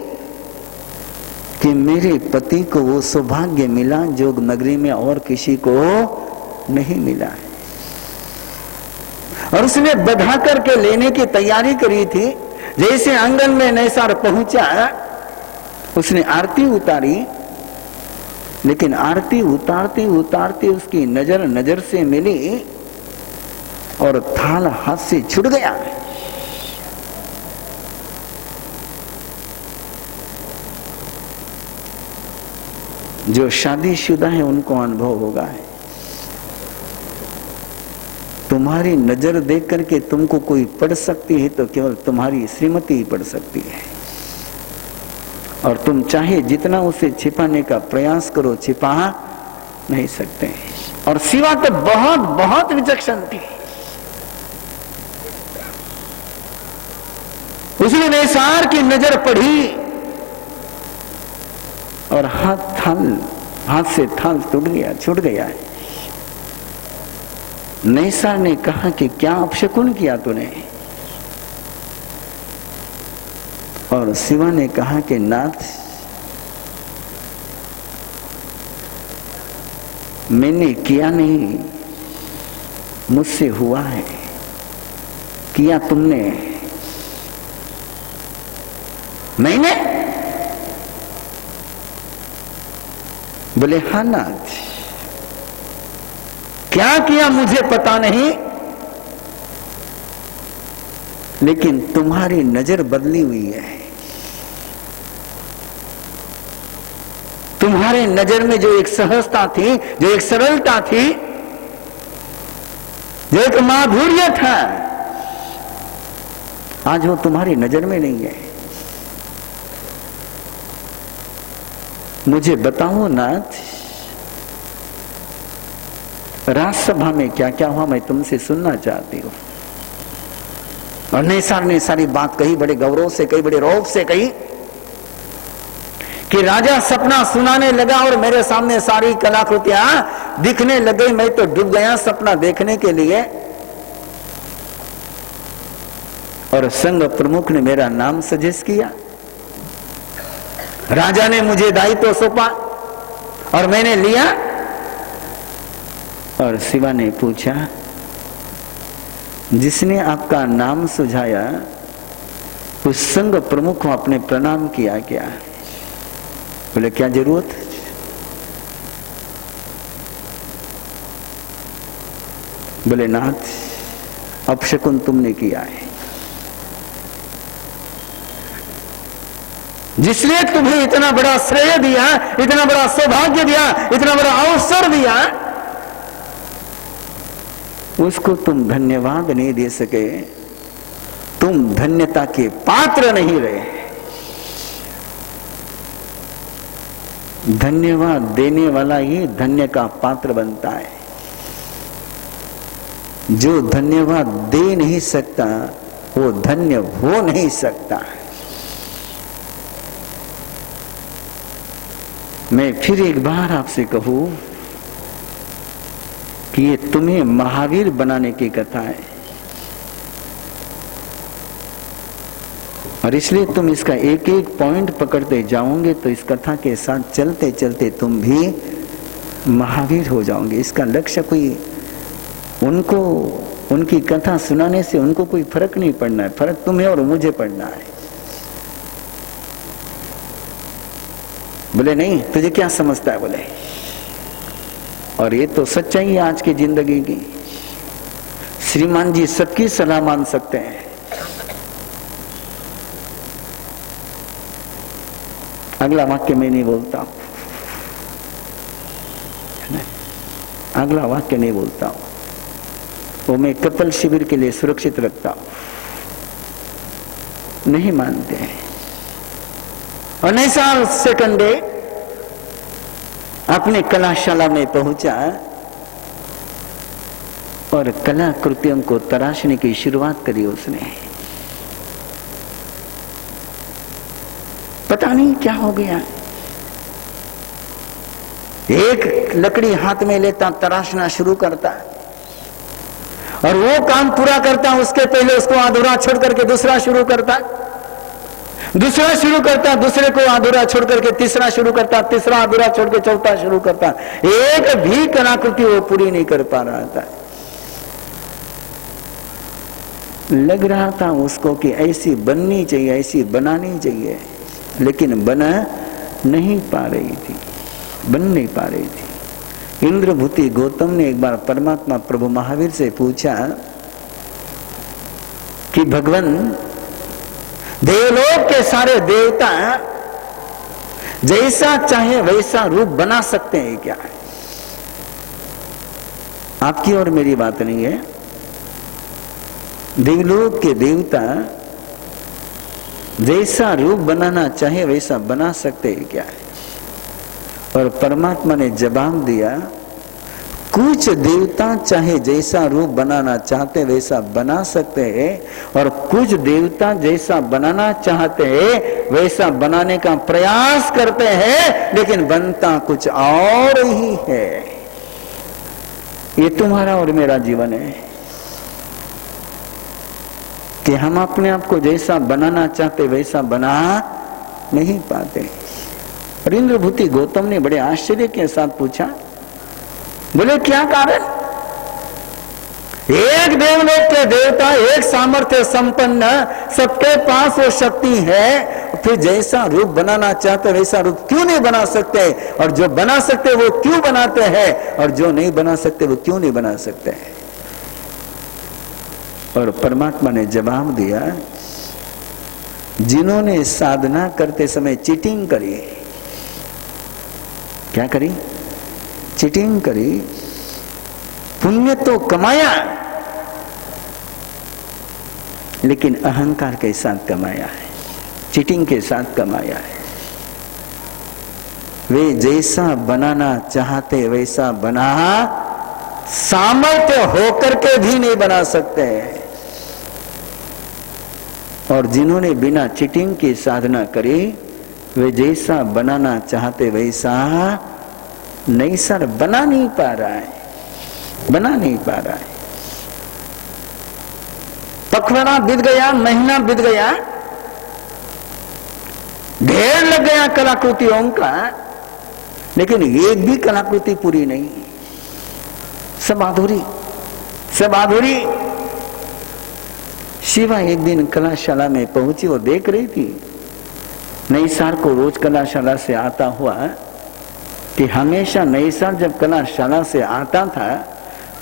कि मेरे पति को वो सौभाग्य मिला जो नगरी में और किसी को नहीं मिला है। और उसने बधा करके लेने की तैयारी करी थी। जैसे आंगन में नैसार पहुंचा, उसने आरती उतारी, लेकिन आरती उतारते उतारते उसकी नजर नजर से मिली और थाल हाथ से छूट गया। जो शादीशुदा है उनको अनुभव होगा है। तुम्हारी नजर देख करके तुमको कोई पढ़ सकती है तो केवल तुम्हारी श्रीमती ही पढ़ सकती है। और तुम चाहे जितना उसे छिपाने का प्रयास करो, छिपा नहीं सकते। और शिवा तो बहुत बहुत विचक्षण थी। उसने नैसार की नजर पड़ी और हाथ से थाल टूट गया, छूट गया है। नैसार ने कहा कि क्या अपशकुन किया तूने? और शिवा ने कहा कि नाथ, मैंने किया नहीं, मुझसे हुआ है। किया तुमने? मैंने? बोले हाँ नाथ। क्या किया मुझे पता नहीं, लेकिन तुम्हारी नजर बदली हुई है। तुम्हारे नजर में जो एक सहजता थी, जो एक सरलता थी, जो एक माधुर्य था, आज वो तुम्हारी नजर में नहीं है। मुझे बताओ नाथ, राजसभा में क्या क्या हुआ, मैं तुमसे सुनना चाहती हूँ। और नैसार ने सारी बात कही, बड़े गौरव से कही, बड़े रौब से कही कि राजा सपना सुनाने लगा और मेरे सामने सारी कलाकृतियां दिखने लग गई। मैं तो डूब गया सपना देखने के लिए। और संघ प्रमुख ने मेरा नाम सजेस्ट किया, राजा ने मुझे दायित्व सौंपा और मैंने लिया। और शिवा ने पूछा, जिसने आपका नाम सुझाया उस संघ प्रमुख को आपने प्रणाम किया क्या? बोले क्या जरूरत? बोले नाथ, अपशकुन तुमने किया है, जिसने तुम्हें इतना बड़ा श्रेय दिया, इतना बड़ा सौभाग्य दिया, इतना बड़ा अवसर दिया, उसको तुम धन्यवाद नहीं दे सके। तुम धन्यता के पात्र नहीं रहे। धन्यवाद देने वाला ही धन्य का पात्र बनता है। जो धन्यवाद दे नहीं सकता वो धन्य हो नहीं सकता। मैं फिर एक बार आपसे कहूं कि ये तुम्हें महावीर बनाने की कथा है, और इसलिए तुम इसका एक एक पॉइंट पकड़ते जाओगे तो इस कथा के साथ चलते चलते तुम भी महावीर हो जाओगे। इसका लक्ष्य कोई उनको उनकी कथा सुनाने से उनको कोई फर्क नहीं पड़ना है, फर्क तुम्हें और मुझे पड़ना है। बोले नहीं, तुझे क्या समझता है? बोले, और ये तो सच्चाई है आज की जिंदगी की। श्रीमान जी सबकी सलाह मान सकते हैं। अगला वाक्य मैं नहीं बोलता हूं, अगला वाक्य नहीं बोलता हूं, वो मैं कपल शिविर के लिए सुरक्षित रखता हूं। नहीं मानते हैं। और 9 साल सेकंड डे अपने कलाशाला में पहुंचा और कलाकृतियों को तराशने की शुरुआत करी उसने। पता नहीं क्या हो गया, एक लकड़ी हाथ में लेता, तराशना शुरू करता, और वो काम पूरा करता, उसके पहले उसको अधूरा छोड़ करके दूसरा शुरू करता, दूसरा शुरू करता, दूसरे को अधूरा छोड़ करके तीसरा शुरू करता, तीसरा अधूरा छोड़ के चौथा शुरू करता। एक भी कलाकृति वो पूरी नहीं कर पा रहा था। लग रहा था उसको कि ऐसी बननी चाहिए, ऐसी बनानी चाहिए, लेकिन बना नहीं पा रही थी, बन नहीं पा रही थी। इंद्रभूति गौतम ने एक बार परमात्मा प्रभु महावीर से पूछा कि भगवान, देवलोक के सारे देवता जैसा चाहे वैसा रूप बना सकते हैं क्या? आपकी और मेरी बात नहीं है। देवलोक के देवता जैसा रूप बनाना चाहे वैसा बना सकते हैं क्या? और परमात्मा ने जवाब दिया, कुछ देवता चाहे जैसा रूप बनाना चाहते वैसा बना सकते हैं, और कुछ देवता जैसा बनाना चाहते हैं वैसा बनाने का प्रयास करते हैं, लेकिन बनता कुछ और ही है। ये तुम्हारा और मेरा जीवन है कि हम अपने आप को जैसा बनाना चाहते वैसा बना नहीं पाते। और इंद्रभूति गौतम ने बड़े आश्चर्य के साथ पूछा, बोले क्या कारण? एक देवलोक के देवता, एक सामर्थ्य संपन्न, सबके पास वो शक्ति है, फिर जैसा रूप बनाना चाहते वैसा रूप क्यों नहीं बना सकते? और जो बना सकते वो क्यों बनाते हैं, और जो नहीं बना सकते वो क्यों नहीं बना सकते? और परमात्मा ने जवाब दिया, जिन्होंने साधना करते समय चीटिंग करी, क्या करी? चीटिंग करी, पुण्य तो कमाया लेकिन अहंकार के साथ कमाया है, चीटिंग के साथ कमाया है। वे जैसा बनाना चाहते वैसा बना, सामर्थ्य होकर के भी नहीं बना सकते। और जिन्होंने बिना चीटिंग की साधना करी, वे जैसा बनाना चाहते वैसा नहीं सर, बना नहीं पा रहा है, बना नहीं पा रहा है। पखवाड़ा बीत गया, महीना बीत गया, ढेर लग गया कलाकृतियों का, लेकिन एक भी कलाकृति पूरी नहीं, सब अधूरी, सब अधूरी। शिवा एक दिन कलाशाला में पहुंची, वो देख रही थी नई साल को रोज कलाशाला से आता हुआ कि हमेशा नई साल जब कलाशाला से आता था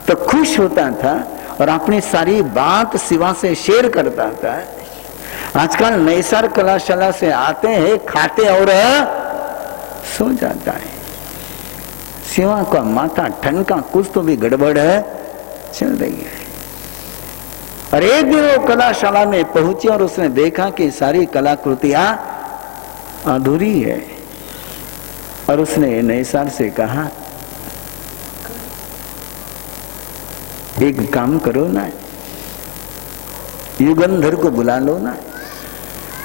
तो खुश होता था और अपनी सारी बात शिवा से शेयर करता था। आजकल नई साल कलाशाला से आते हैं, खाते और सो जाता है। शिवा का माथा ठनका, कुछ तो भी गड़बड़ है चल रही है। और एक दिन वो कलाशाला में पहुंची और उसने देखा कि सारी कलाकृतियां अधूरी है, और उसने नए साल से कहा, एक काम करो ना, युगंधर को बुला लो ना,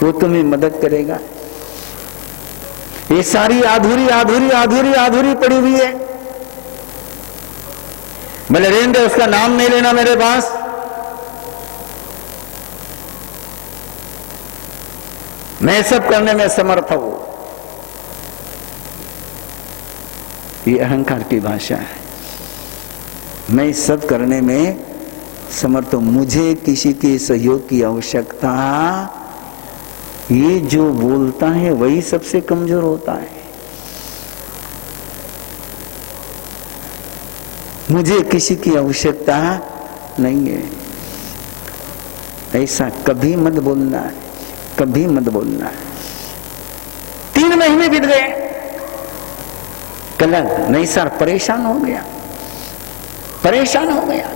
वो तुम्हें मदद करेगा। ये सारी अधूरी अधूरी अधूरी अधूरी पड़ी हुई है। बोले रेंदे, उसका नाम नहीं लेना मेरे पास। मैं सब करने में समर्थ हूं। ये अहंकार की भाषा है। मैं सब करने में समर्थ हूं, मुझे किसी के सहयोग की आवश्यकता। ये जो बोलता है वही सबसे कमजोर होता है। मुझे किसी की आवश्यकता नहीं है। ऐसा कभी मत बोलना है, कभी मत बोलना है। 3 महीने बीत गए, कल नहीं सर परेशान हो गया, परेशान हो गया,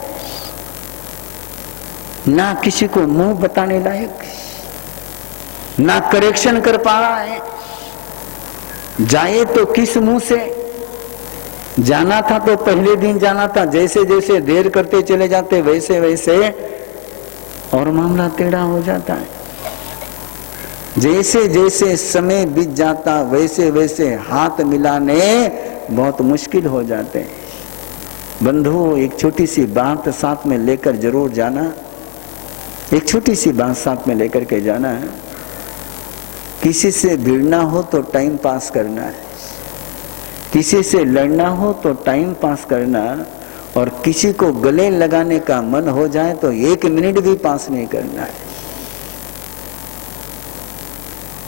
ना किसी को मुंह बताने लायक, ना करेक्शन कर पा रहा है, जाए तो किस मुंह से। जाना था तो पहले दिन जाना था, जैसे जैसे देर करते चले जाते वैसे वैसे और मामला टेढ़ा हो जाता है। जैसे जैसे समय बीत जाता वैसे वैसे हाथ मिलाने बहुत मुश्किल हो जाते हैं। बंधुओं, एक छोटी सी बात साथ में लेकर जरूर जाना, एक छोटी सी बात साथ में लेकर के जाना है। किसी से भिड़ना हो तो टाइम पास करना है, किसी से लड़ना हो तो टाइम पास करना, और किसी को गले लगाने का मन हो जाए तो 1 मिनट भी पास नहीं करना है।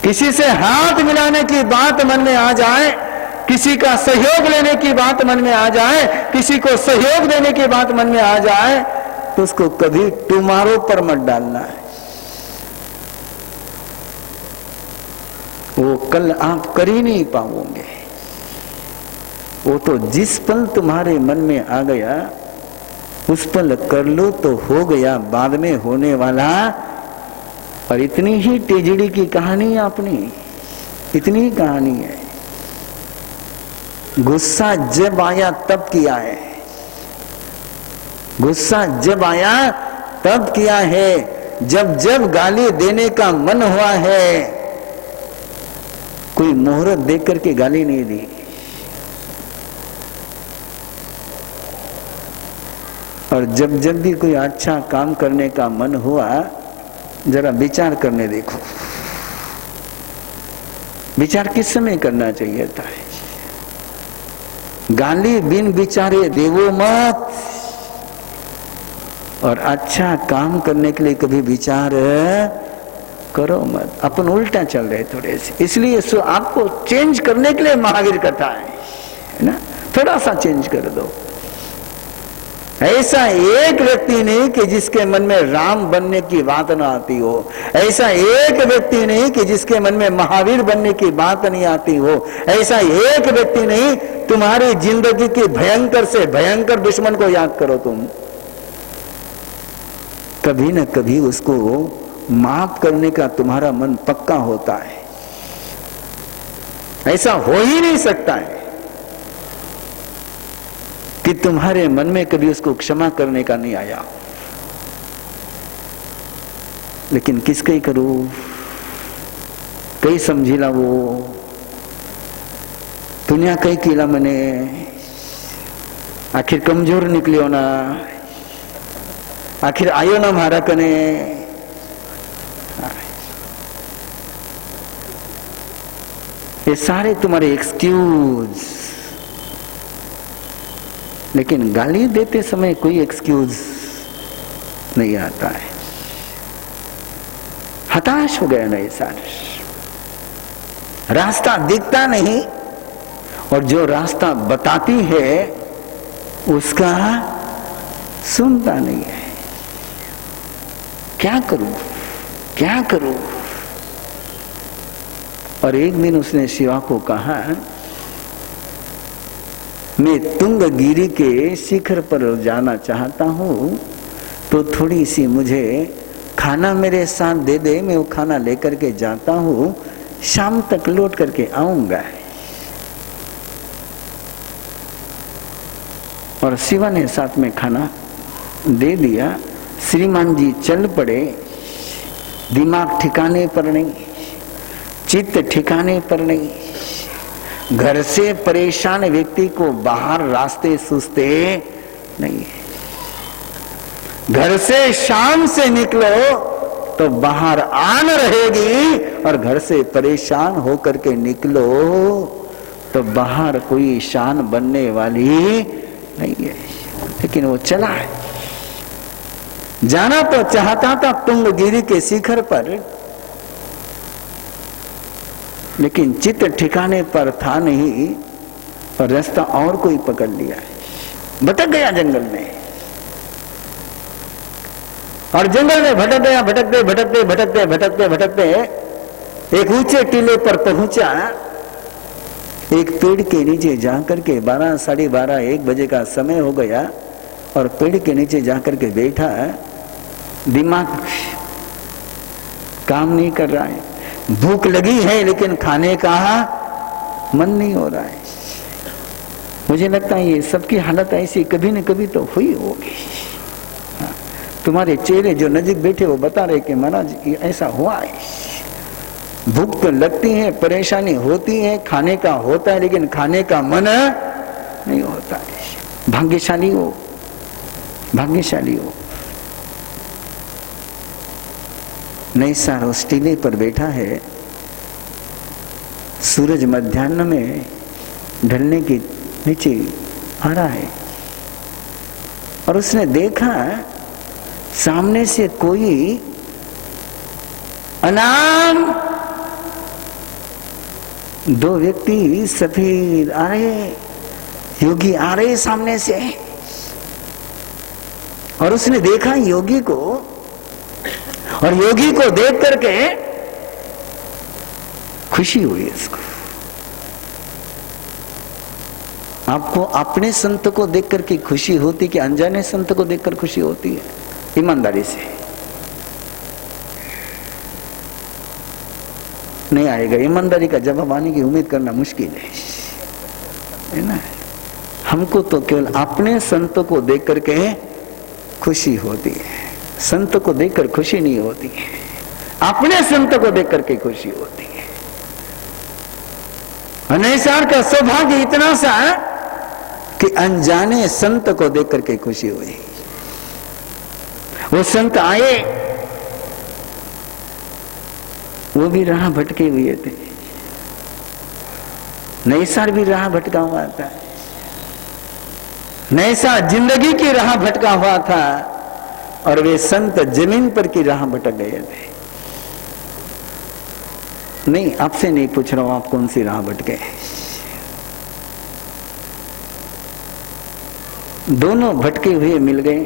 किसी से हाथ मिलाने की बात मन में आ जाए, किसी का सहयोग लेने की बात मन में आ जाए, किसी को सहयोग देने की बात मन में आ जाए तो उसको कभी टुमारो पर मत डालना है। वो कल आप कर ही नहीं पाओगे। वो तो जिस पल तुम्हारे मन में आ गया उस पल कर लो तो हो गया, बाद में होने वाला। और इतनी ही टेजड़ी की कहानी अपनी, इतनी ही कहानी है। गुस्सा जब आया तब किया है, गुस्सा जब आया तब किया है, जब जब गाली देने का मन हुआ है। कोई मुहूर्त देख करके गाली नहीं दी। और जब जब भी कोई अच्छा काम करने का मन हुआ, जरा विचार करने देखो, विचार किस समय करना चाहिए था। गाली बिन विचारे देवो मत, और अच्छा काम करने के लिए कभी विचार करो मत। अपन उल्टा चल रहे थोड़े से, इसलिए आपको चेंज करने के लिए महावीर कथा है ना, थोड़ा सा चेंज कर दो। ऐसा एक व्यक्ति नहीं कि जिसके मन में राम बनने की बात ना आती हो, ऐसा एक व्यक्ति नहीं कि जिसके मन में महावीर बनने की बात नहीं आती हो, ऐसा एक व्यक्ति नहीं। तुम्हारी जिंदगी के भयंकर से भयंकर दुश्मन को याद करो, तुम कभी न कभी उसको माफ करने का तुम्हारा मन पक्का होता है। ऐसा हो ही नहीं सकता है कि तुम्हारे मन में कभी उसको क्षमा करने का नहीं आया। लेकिन किसके ही करूं, कई समझीला वो दुनिया कई कीला मने, आखिर कमजोर निकलियो ना, आखिर आयो ना मारा कने। ये सारे तुम्हारे एक्सक्यूज। लेकिन गाली देते समय कोई एक्सक्यूज नहीं आता है। हताश हो गया ना ये सारे, रास्ता दिखता नहीं, और जो रास्ता बताती है उसका सुनता नहीं है। क्या करूं, क्या करूं। और एक दिन उसने शिवा को कहा, मैं तुंगगिरी के शिखर पर जाना चाहता हूं, तो थोड़ी सी मुझे खाना मेरे साथ दे दे, मैं वो खाना लेकर के जाता हूं, शाम तक लौट करके आऊंगा। और शिवा ने साथ में खाना दे दिया। श्रीमान जी चल पड़े, दिमाग ठिकाने पर नहीं, चित्त ठिकाने पर नहीं। घर से परेशान व्यक्ति को बाहर रास्ते सूझते नहीं है। घर से शाम से निकलो तो बाहर आन रहेगी, और घर से परेशान होकर के निकलो तो बाहर कोई शान बनने वाली नहीं है। लेकिन वो चला है। जाना तो चाहता था तुंगगिरी के शिखर पर, लेकिन चित्त ठिकाने पर था नहीं, और रास्ता और कोई पकड़ लिया, भटक गया जंगल में। और जंगल में भटकते भटकते भटकते भटकते भटकते भटकते एक ऊंचे टीले पर पहुंचा। एक पेड़ के नीचे जाकर के 12, साढ़े 12, 1 बजे का समय हो गया और पेड़ के नीचे जाकर के बैठा। दिमाग काम नहीं कर रहा है, भूख लगी है लेकिन खाने का मन नहीं हो रहा है। मुझे लगता है ये सबकी हालत ऐसी कभी न कभी तो हुई होगी। तुम्हारे चेहरे जो नजीक बैठे वो बता रहे कि महाराज ऐसा हुआ है। भूख तो लगती है, परेशानी होती है, खाने का होता है लेकिन खाने का मन नहीं होता है। भाग्यशाली हो, भाग्यशाली हो। नैसार उस टीले पर बैठा है। सूरज मध्याह्न में ढलने के नीचे आ रहा है और उसने देखा सामने से कोई अनाम 2 व्यक्ति सफेद आ रहे, योगी आ रहे सामने से। और उसने देखा योगी को और योगी को देख करके खुशी हुई इसको। आपको अपने संत को देखकर के खुशी होती कि अनजाने संत को देखकर खुशी होती है? ईमानदारी से नहीं आएगा। ईमानदारी का जवाब आने की उम्मीद करना मुश्किल है ना। हमको तो केवल अपने संत को देख करके खुशी होती है, संत को देखकर खुशी नहीं होती है, अपने संत को देख करके खुशी होती है। नैसार का सौभाग्य इतना सा कि अनजाने संत को देख करके खुशी हुई। वो संत आए, वो भी राह भटके हुए थे, नैसार भी राह भटका हुआ था। नैसार जिंदगी की राह भटका हुआ था और वे संत जमीन पर की राह भटक गए थे। नहीं, आपसे नहीं पूछ रहा हूं आप कौन सी राह भटके। दोनों भटके हुए मिल गए,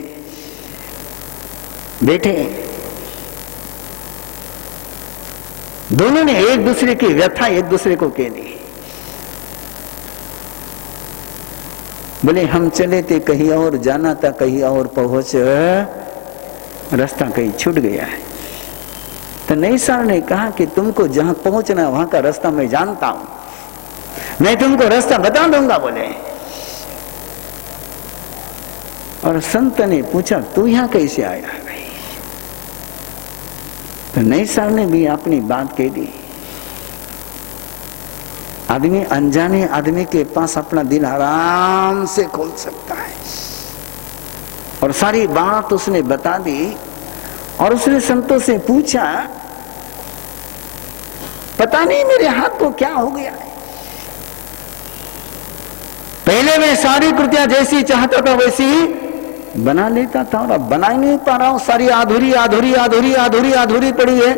बैठे। दोनों ने एक दूसरे की व्यथा एक दूसरे को कह दी। बोले हम चले थे कहीं और, जाना था कहीं और, पहुंच रास्ता कहीं छूट गया है। तो नैसार ने कहा कि तुमको जहां पहुंचना वहां का रास्ता मैं जानता हूं, मैं तुमको रास्ता बता दूंगा। बोले। और संत ने पूछा तू यहां कैसे आया? तो नैसार ने भी अपनी बात कह दी। आदमी अनजाने आदमी के पास अपना दिल आराम से खोल सकता है और सारी बात उसने बता दी। और उसने संतों से पूछा पता नहीं मेरे हाथ को क्या हो गया है, पहले मैं सारी कृतियां जैसी चाहता था वैसी बना लेता था और अब बना ही नहीं पा रहा हूं। सारी अधूरी अधूरी अधूरी अधूरी अधूरी पड़ी है,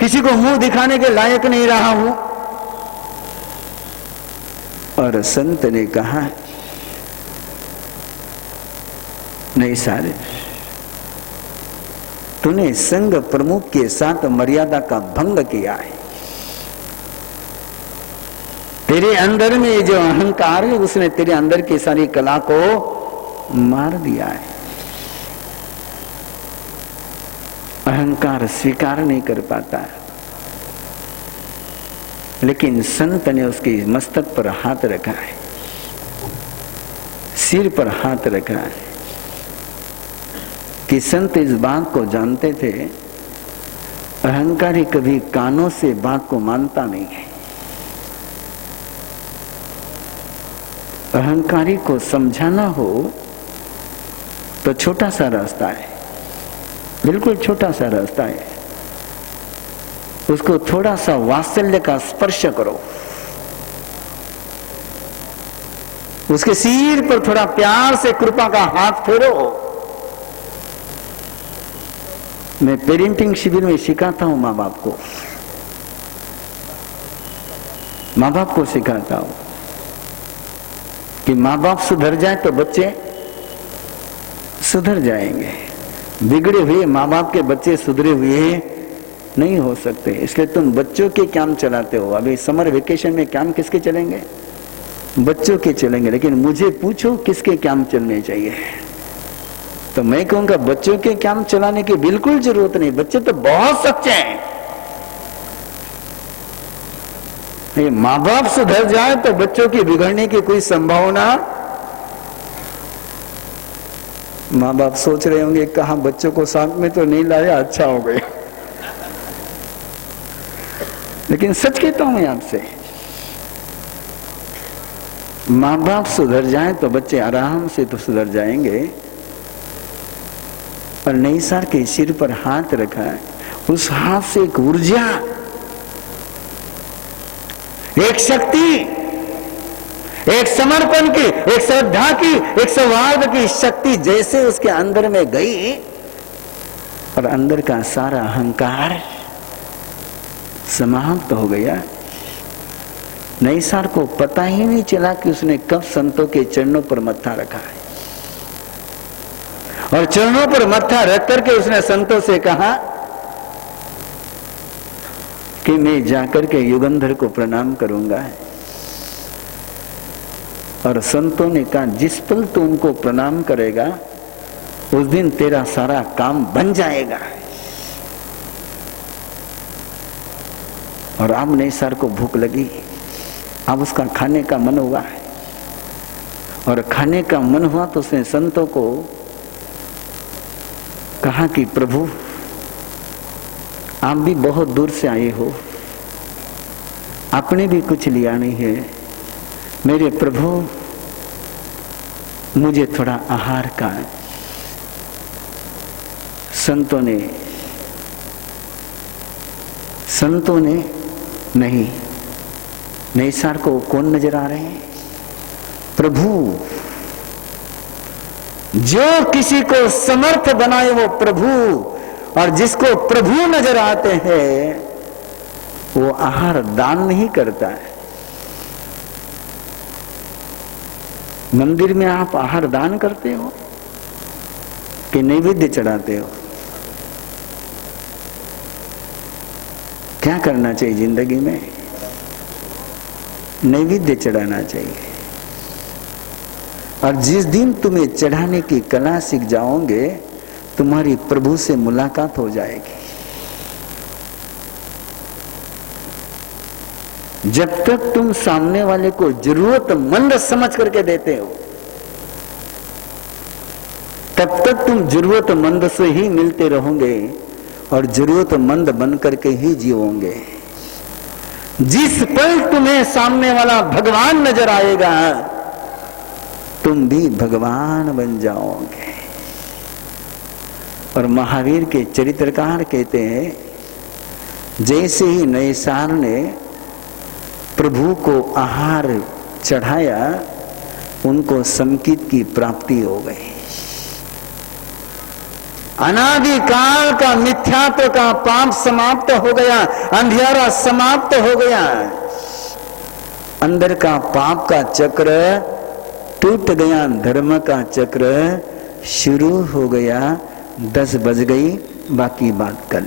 किसी को मुंह दिखाने के लायक नहीं रहा हूं। और संत ने कहा नैसार, तूने संघ प्रमुख के साथ मर्यादा का भंग किया है। तेरे अंदर में जो अहंकार है उसने तेरे अंदर की सारी कला को मार दिया है। अहंकार स्वीकार नहीं कर पाता, लेकिन संत ने उसके मस्तक पर हाथ रखा है, सिर पर हाथ रखा है कि संत इस बात को जानते थे अहंकारी कभी कानों से बात को मानता नहीं है। अहंकारी को समझाना हो तो छोटा सा रास्ता है, बिल्कुल छोटा सा रास्ता है। उसको थोड़ा सा वात्सल्य का स्पर्श करो, उसके सिर पर थोड़ा प्यार से कृपा का हाथ फेरो। मैं पेरेंटिंग शिविर में सिखाता हूं माँ बाप को, माँ बाप को सिखाता हूं कि माँ बाप सुधर जाए तो बच्चे सुधर जाएंगे, बिगड़े हुए माँ बाप के बच्चे सुधरे हुए नहीं हो सकते। इसलिए तुम बच्चों के कैंप चलाते हो। अभी समर वेकेशन में कैंप किसके चलेंगे? बच्चों के चलेंगे। लेकिन मुझे पूछो किसके कैंप चलने चाहिए, तो मैं कहूंगा बच्चों के कैंप चलाने की बिल्कुल जरूरत नहीं। बच्चे तो बहुत सच्चे हैं। ये माँ बाप सुधर जाए तो बच्चों की बिगड़ने की कोई संभावना। माँ बाप सोच रहे होंगे कहा बच्चों को साथ में तो नहीं लाया, अच्छा हो गया। लेकिन सच कहता हूं मैं आपसे, माँ बाप सुधर जाए तो बच्चे आराम से तो सुधर जाएंगे। और नई सार के सिर पर हाथ रखा है, उस हाथ से एक ऊर्जा, एक शक्ति, एक समर्पण की, एक श्रद्धा की, एक सौहार्द की शक्ति जैसे उसके अंदर में गई और अंदर का सारा अहंकार समाप्त हो गया। नई सार को पता ही नहीं चला कि उसने कब संतों के चरणों पर मत्था रखा है। और चरणों पर मत्था रख करके उसने संतों से कहा कि मैं जाकर के युगंधर को प्रणाम करूंगा। और संतों ने कहा जिस पल तू उनको प्रणाम करेगा उस दिन तेरा सारा काम बन जाएगा। और अब नई सार को भूख लगी, अब उसका खाने का मन हुआ है। और खाने का मन हुआ तो उसने संतों को कहा कि प्रभु आप भी बहुत दूर से आए हो, आपने भी कुछ लिया नहीं है, मेरे प्रभु मुझे थोड़ा आहार का। संतों ने नहीं, नई सार को कौन नजर आ रहे हैं? प्रभु। जो किसी को समर्थ बनाए वो प्रभु, और जिसको प्रभु नजर आते हैं वो आहार दान नहीं करता है। मंदिर में आप आहार दान करते हो कि नैवेद्य चढ़ाते हो? क्या करना चाहिए जिंदगी में? नैवेद्य चढ़ाना चाहिए। और जिस दिन तुम्हें चढ़ाने की कला सीख जाओगे तुम्हारी प्रभु से मुलाकात हो जाएगी। जब तक तुम सामने वाले को जरूरतमंद समझ करके देते हो तब तक तुम जरूरतमंद से ही मिलते रहोगे और जरूरतमंद बन करके ही जीवोगे। जिस पल तुम्हें सामने वाला भगवान नजर आएगा तुम भी भगवान बन जाओगे। और महावीर के चरित्रकार कहते हैं जैसे ही नए सार ने प्रभु को आहार चढ़ाया उनको संकीत की प्राप्ति हो गई। अनादिकाल का मिथ्यात्व का पाप समाप्त हो गया, अंधियारा समाप्त हो गया, अंदर का पाप का चक्र टूट गया, धर्म का चक्र शुरू हो गया। 10 बज गई, बाकी बात कल।